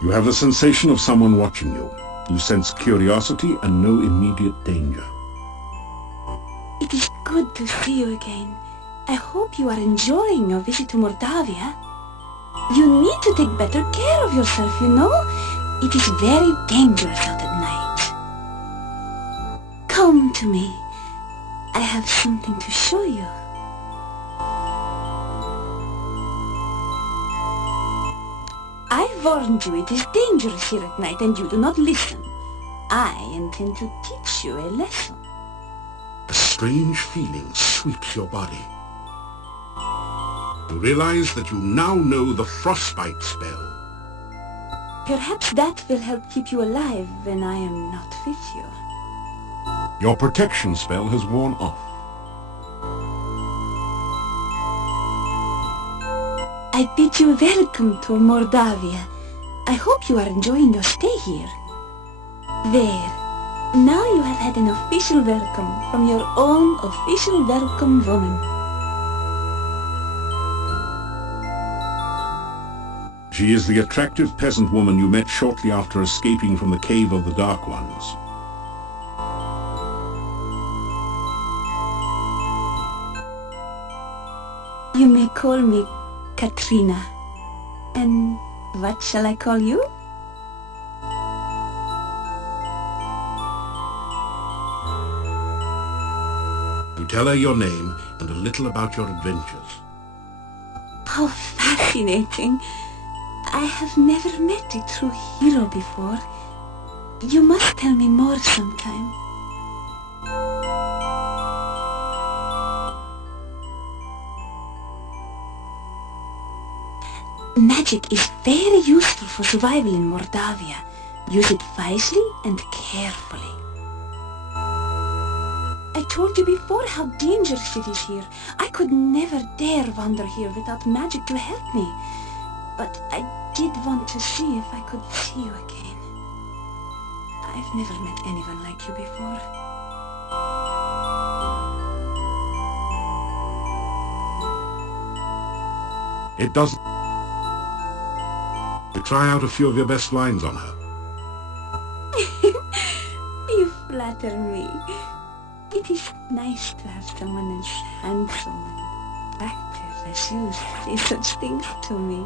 You have the sensation of someone watching you. You sense curiosity and no immediate danger. It is good to see you again. I hope you are enjoying your visit to Mordovia. You need to take better care of yourself, you know? It is very dangerous out at night. Come to me. I have something to show you. I warned you it is dangerous here at night and you do not listen. I intend to teach you a lesson. A strange feeling sweeps your body. You realize that you now know the frostbite spell. Perhaps that will help keep you alive when I am not with you. Your protection spell has worn off. I bid you welcome to Mordovia. I hope you are enjoying your stay here. There. Now you have had an official welcome from your own official welcome woman. She is the attractive peasant woman you met shortly after escaping from the Cave of the Dark Ones. You may call me Katrina. And what shall I call you? You tell her your name and a little about your adventures. How fascinating. I have never met a true hero before. You must tell me more sometime. Magic is very useful for survival in Mordovia. Use it wisely and carefully. I told you before how dangerous it is here. I could never dare wander here without magic to help me. but I did want to see if I could see you again. I've never met anyone like you before. It doesn't... You try out a few of your best lines on her. You flatter me. It is nice to have someone as handsome and attractive as you say such things to me.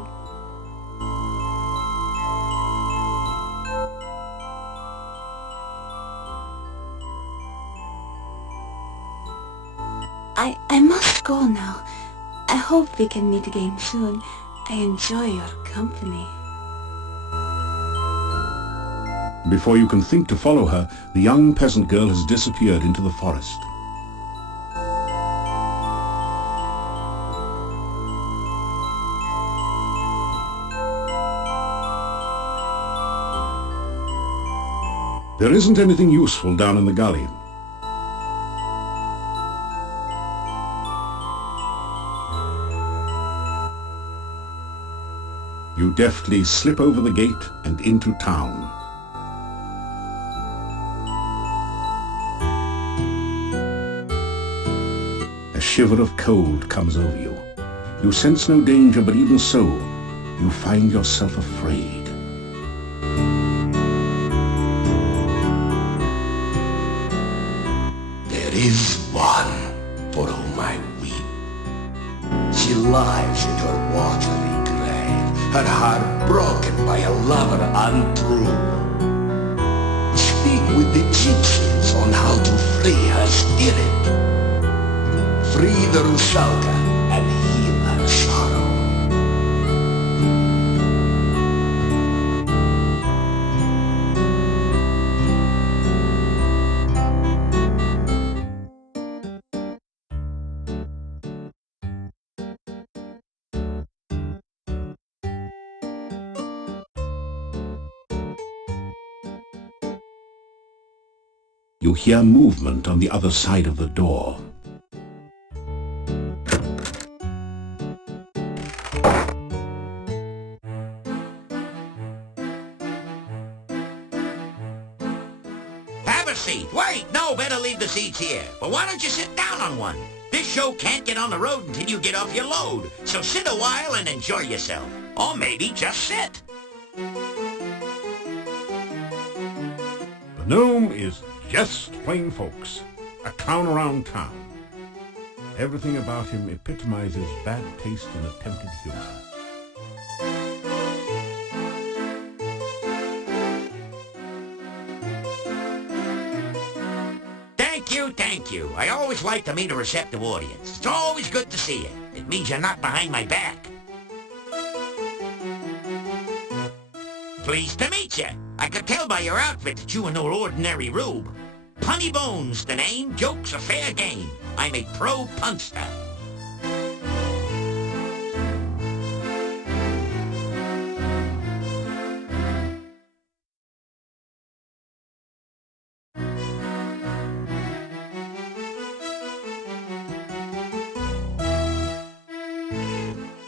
I must go now. I hope we can meet again soon. I enjoy your company. Before you can think to follow her, the young peasant girl has disappeared into the forest. There isn't anything useful down in the gully. You deftly slip over the gate and into town. A shiver of cold comes over you. You sense no danger, but even so, you find yourself afraid. There is one for whom I weep. She lies in her watery grave, her heart broken by a lover untrue. Speak with the gypsies on how to free her spirit. Free the Rusalka and heal her sorrow. You hear movement on the other side of the door. Have a seat. Wait, no, better leave the seats here. But why don't you sit down on one? This show can't get on the road until you get off your load. So sit a while and enjoy yourself. Or maybe just sit. The gnome is just plain folks, a clown around town. Everything about him epitomizes bad taste and attempted humor. Thank you. I always like to meet a receptive audience. It's always good to see you. It means you're not behind my back. Pleased to meet you. I could tell by your outfit that you are no ordinary rube. Punny Bones, the name. Joke's a fair game. I'm a pro punster.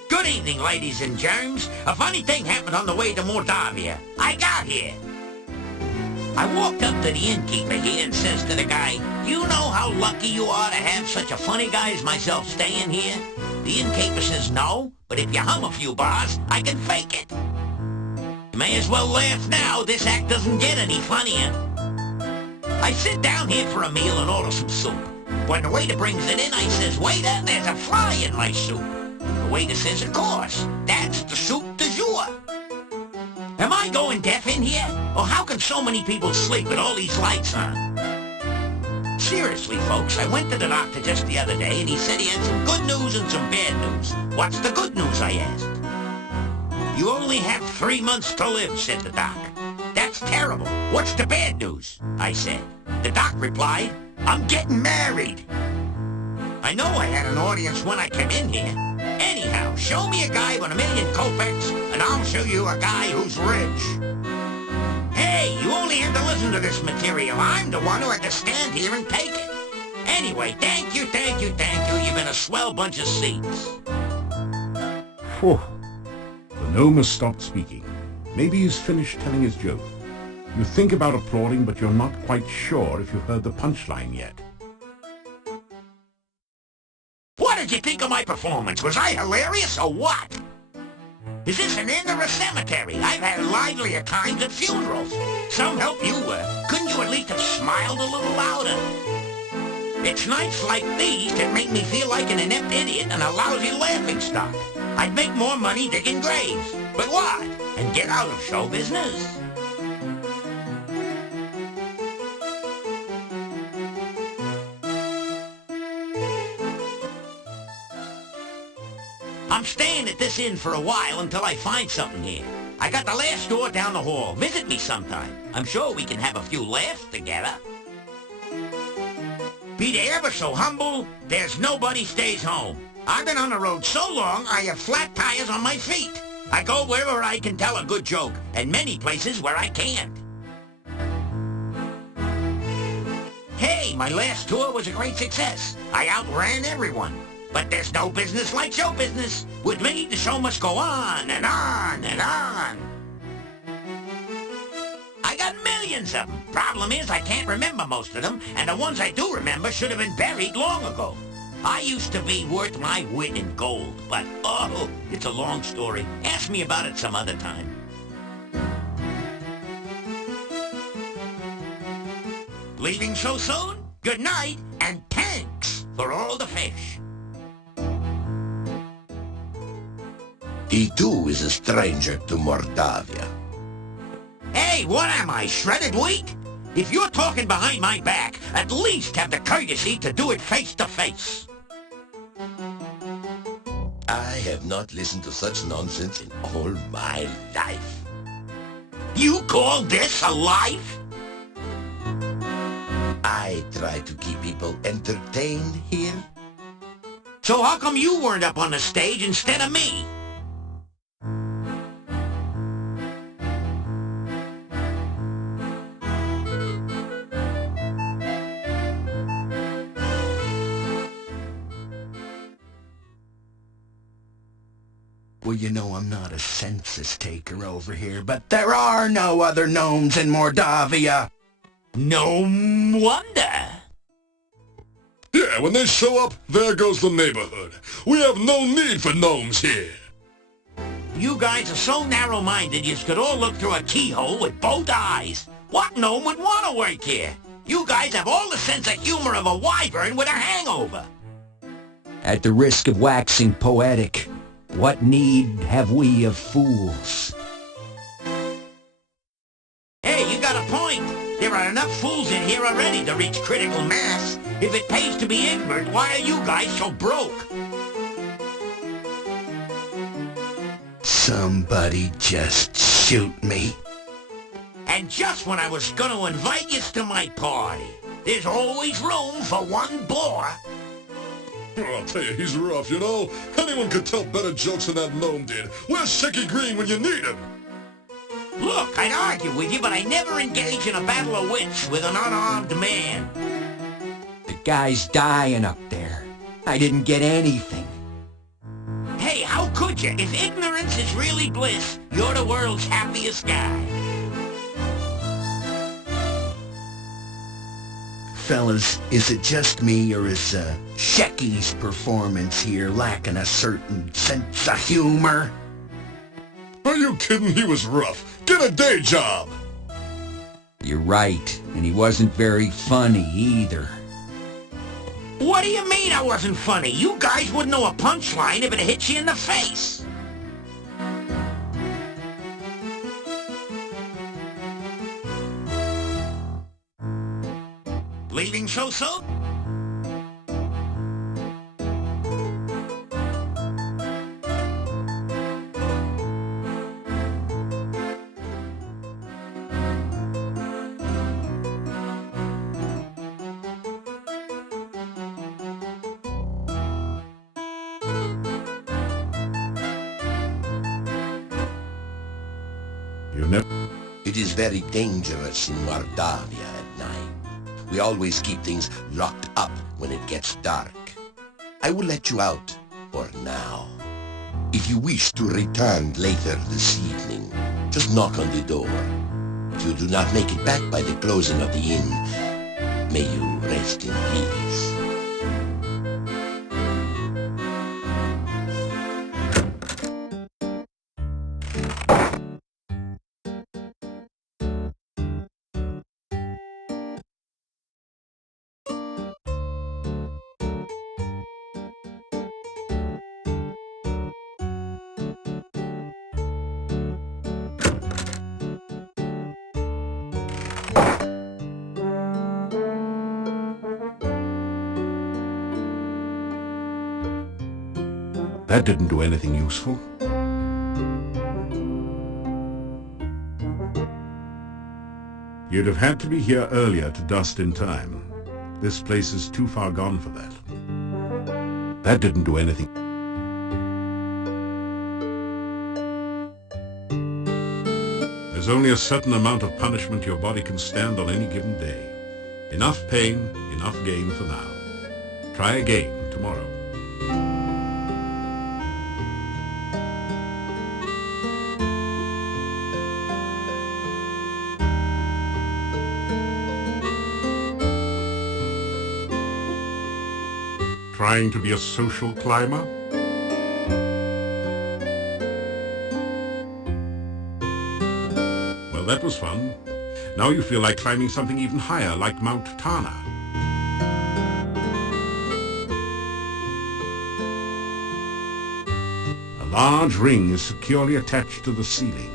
Good evening, ladies and germs. A funny thing happened on the way to Mordovia. I got here. I walked up to the innkeeper here and says to the guy, "Do you know how lucky you are to have such a funny guy as myself staying here?" The innkeeper says, "No, but if you hum a few bars, I can fake it." You may as well laugh now. This act doesn't get any funnier. I sit down here for a meal and order some soup. When the waiter brings it in, I says, "Waiter, there's a fly in my soup." The waiter says, "Of course, that's the soup du jour." Am I going deaf in here? Or how can so many people sleep with all these lights on? Seriously, folks, I went to the doctor just the other day and he said he had some good news and some bad news. What's the good news, I asked. "You only have 3 months to live," said the doc. "That's terrible. What's the bad news?" I said. The doc replied, "I'm getting married." I know I had an audience when I came in here. Anyhow, show me a guy with 1,000,000 kopecks, and I'll show you a guy who's rich. Hey, you only had to listen to this material. I'm the one who had to stand here and take it. Anyway, thank you. You've been a swell bunch of seats. Phew. The gnome has stopped speaking. Maybe he's finished telling his joke. You think about applauding, but you're not quite sure if you've heard the punchline yet. What did you think of my performance? Was I hilarious or what? Is this an inn or a cemetery? I've had livelier times at funerals. Some help you were. Couldn't you at least have smiled a little louder? It's nights like these that make me feel like an inept idiot and a lousy laughingstock. I'd make more money digging graves. But what? And get out of show business? I'm staying at this inn for a while until I find something here. I got the last store down the hall. Visit me sometime. I'm sure we can have a few laughs together. Be they ever so humble, there's nobody stays home. I've been on the road so long, I have flat tires on my feet. I go wherever I can tell a good joke, and many places where I can't. Hey, my last tour was a great success. I outran everyone. But there's no business like show business. With me, the show must go on and on and on. I got millions of them. Problem is, I can't remember most of them, and the ones I do remember should have been buried long ago. I used to be worth my wit in gold, but oh, it's a long story. Ask me about it some other time. Leaving so soon? Good night, and thanks for all the fish. He too is a stranger to Mordovia. Hey, what am I, shredded wheat? If you're talking behind my back, at least have the courtesy to do it face to face. I have not listened to such nonsense in all my life. You call this a life? I try to keep people entertained here. So how come you weren't up on the stage instead of me? Well, you know I'm not a census taker over here, but there are no other gnomes in Mordovia. No wonder. Yeah, when they show up, there goes the neighborhood. We have no need for gnomes here. You guys are so narrow-minded you could all look through a keyhole with both eyes. What gnome would want to work here? You guys have all the sense of humor of a wyvern with a hangover. At the risk of waxing poetic, what need have we of fools? Hey, you got a point. There are enough fools in here already to reach critical mass. If it pays to be ignorant, why are you guys so broke? Somebody just shoot me. And just when I was going to invite you to my party, there's always room for one bore. Oh, I'll tell you, he's rough, you know? Anyone could tell better jokes than that gnome did. Where's Sicky Green when you need him? Look, I'd argue with you, but I never engage in a battle of wits with an unarmed man. The guy's dying up there. I didn't get anything. Hey, how could you? If ignorance is really bliss, you're the world's happiest guy. Fellas, is it just me, or is Shecky's performance here lacking a certain sense of humor? Are you kidding? He was rough. Get a day job! You're right, and he wasn't very funny either. What do you mean I wasn't funny? You guys wouldn't know a punchline if it hit you in the face. Leaving so soon? It is very dangerous in Mordovia at night. We always keep things locked up when it gets dark. I will let you out for now. If you wish to return later this evening, just knock on the door. If you do not make it back by the closing of the inn, may you rest in peace. That didn't do anything useful. You'd have had to be here earlier to dust in time. This place is too far gone for that. That didn't do anything. There's only a certain amount of punishment your body can stand on any given day. Enough pain, enough gain for now. Try again tomorrow. Trying to be a social climber? Well, that was fun. Now you feel like climbing something even higher, like Mount Tana. A large ring is securely attached to the ceiling.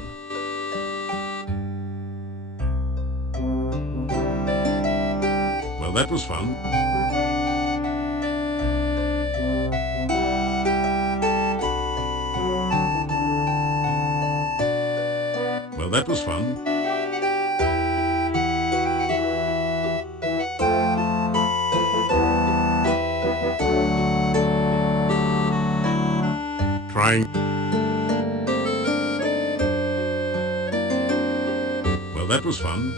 Well, that was fun. Well, that was fun. Trying. Well, that was fun.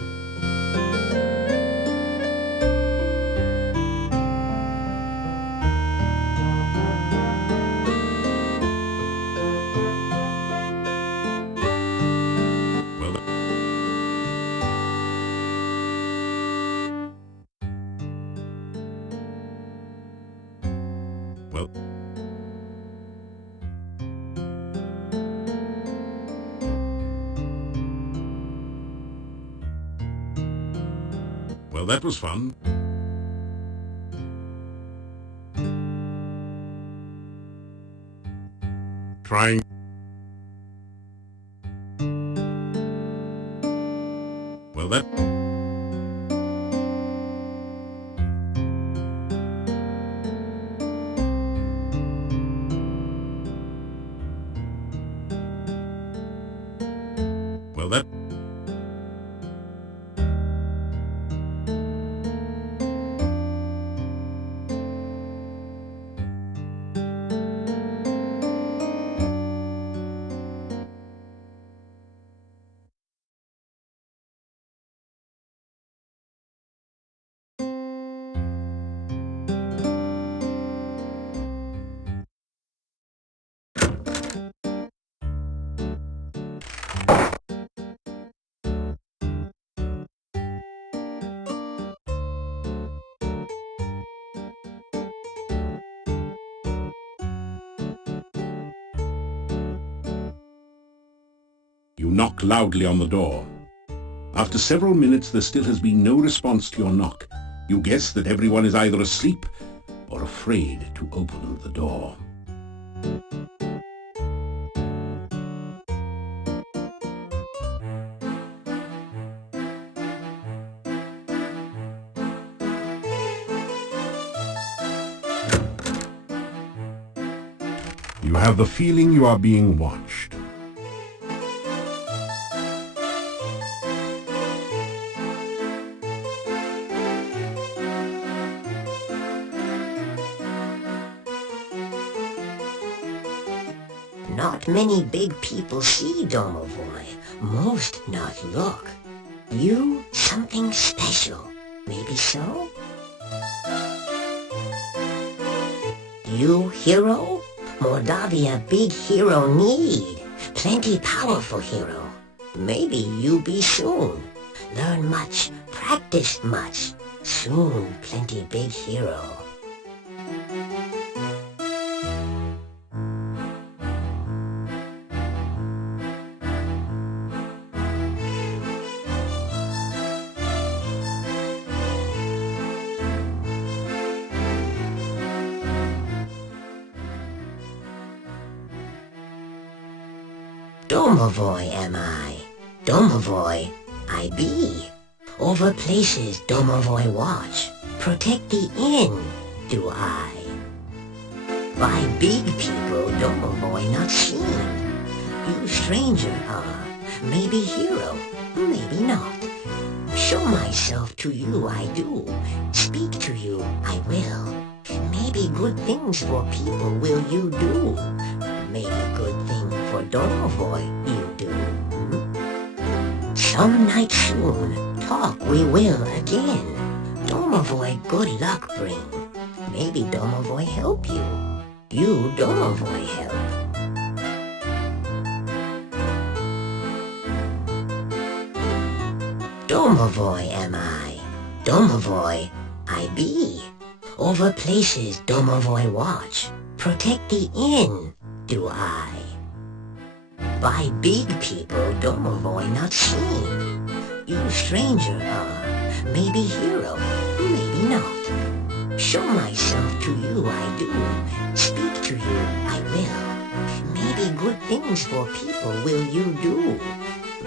Well, well, that was fun. Trying. Well, that. Well, that. You knock loudly on the door. After several minutes, there still has been no response to your knock. You guess that everyone is either asleep or afraid to open the door. You have the feeling you are being watched. Not many big people see Domovoy. Most not look. You something special. Maybe so? You hero? Mordovia big hero need. Plenty powerful hero. Maybe you be soon. Learn much, practice much. Soon plenty big hero. Domovoy am I. Domovoy I be. Over places Domovoy watch. Protect the inn, do I. By big people Domovoy not seen. You stranger are. Maybe hero, maybe not. Show myself to you I do. Speak to you I will. Maybe good things for people will you do. Maybe good thing for Domovoy you do. Some night soon, talk we will again. Domovoy good luck bring. Maybe Domovoy help you. You Domovoy help. Domovoy am I. Domovoy I be. Over places Domovoy watch. Protect the inn, do I. By big people Domovoy not seen. You stranger are. Maybe hero, maybe not. Show myself to you I do. Speak to you I will. Maybe good things for people will you do.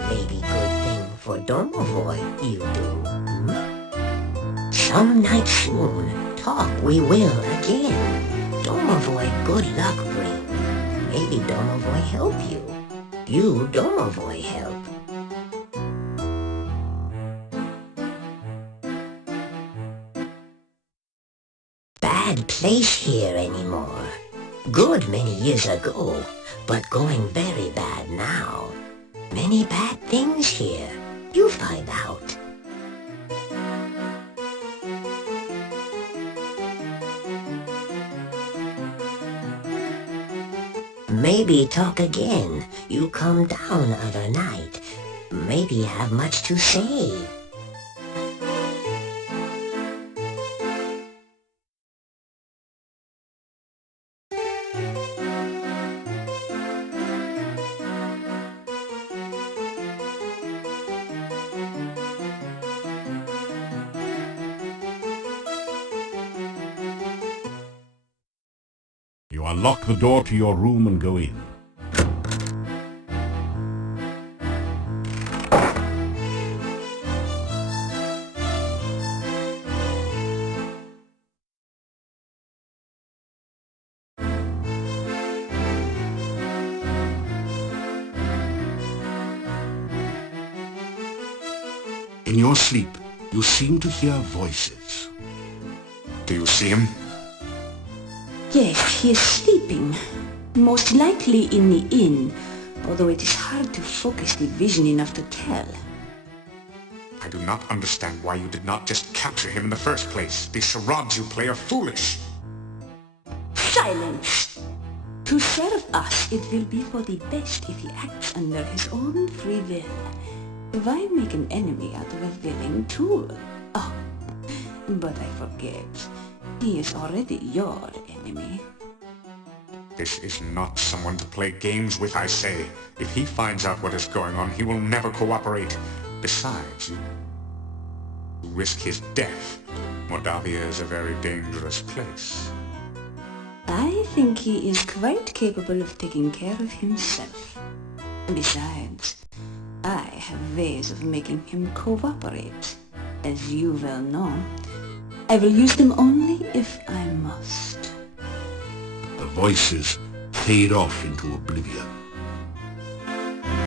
Maybe good thing for Domovoy you do. Some night soon, talk we will again. Domovoy good luck bring. Maybe Domovoy help you. You Domovoy help. Bad place here anymore. Good many years ago, but going very bad now. Many bad things here. You find out. Maybe talk again. You come down other night. Maybe have much to say. You unlock the door to your room and go in. In your sleep, you seem to hear voices. Do you see him? Yes, he is sleeping. Most likely in the inn, although it is hard to focus the vision enough to tell. I do not understand why you did not just capture him in the first place. These charades you play are foolish. Silence! To serve us, it will be for the best if he acts under his own free will. Why make an enemy out of a willing tool? Oh, but I forget. He is already your enemy. This is not someone to play games with, I say. If he finds out what is going on, he will never cooperate. Besides, you risk his death. Mordovia is a very dangerous place. I think he is quite capable of taking care of himself. Besides, I have ways of making him cooperate, as you well know. I will use them only if I must. The voices fade off into oblivion.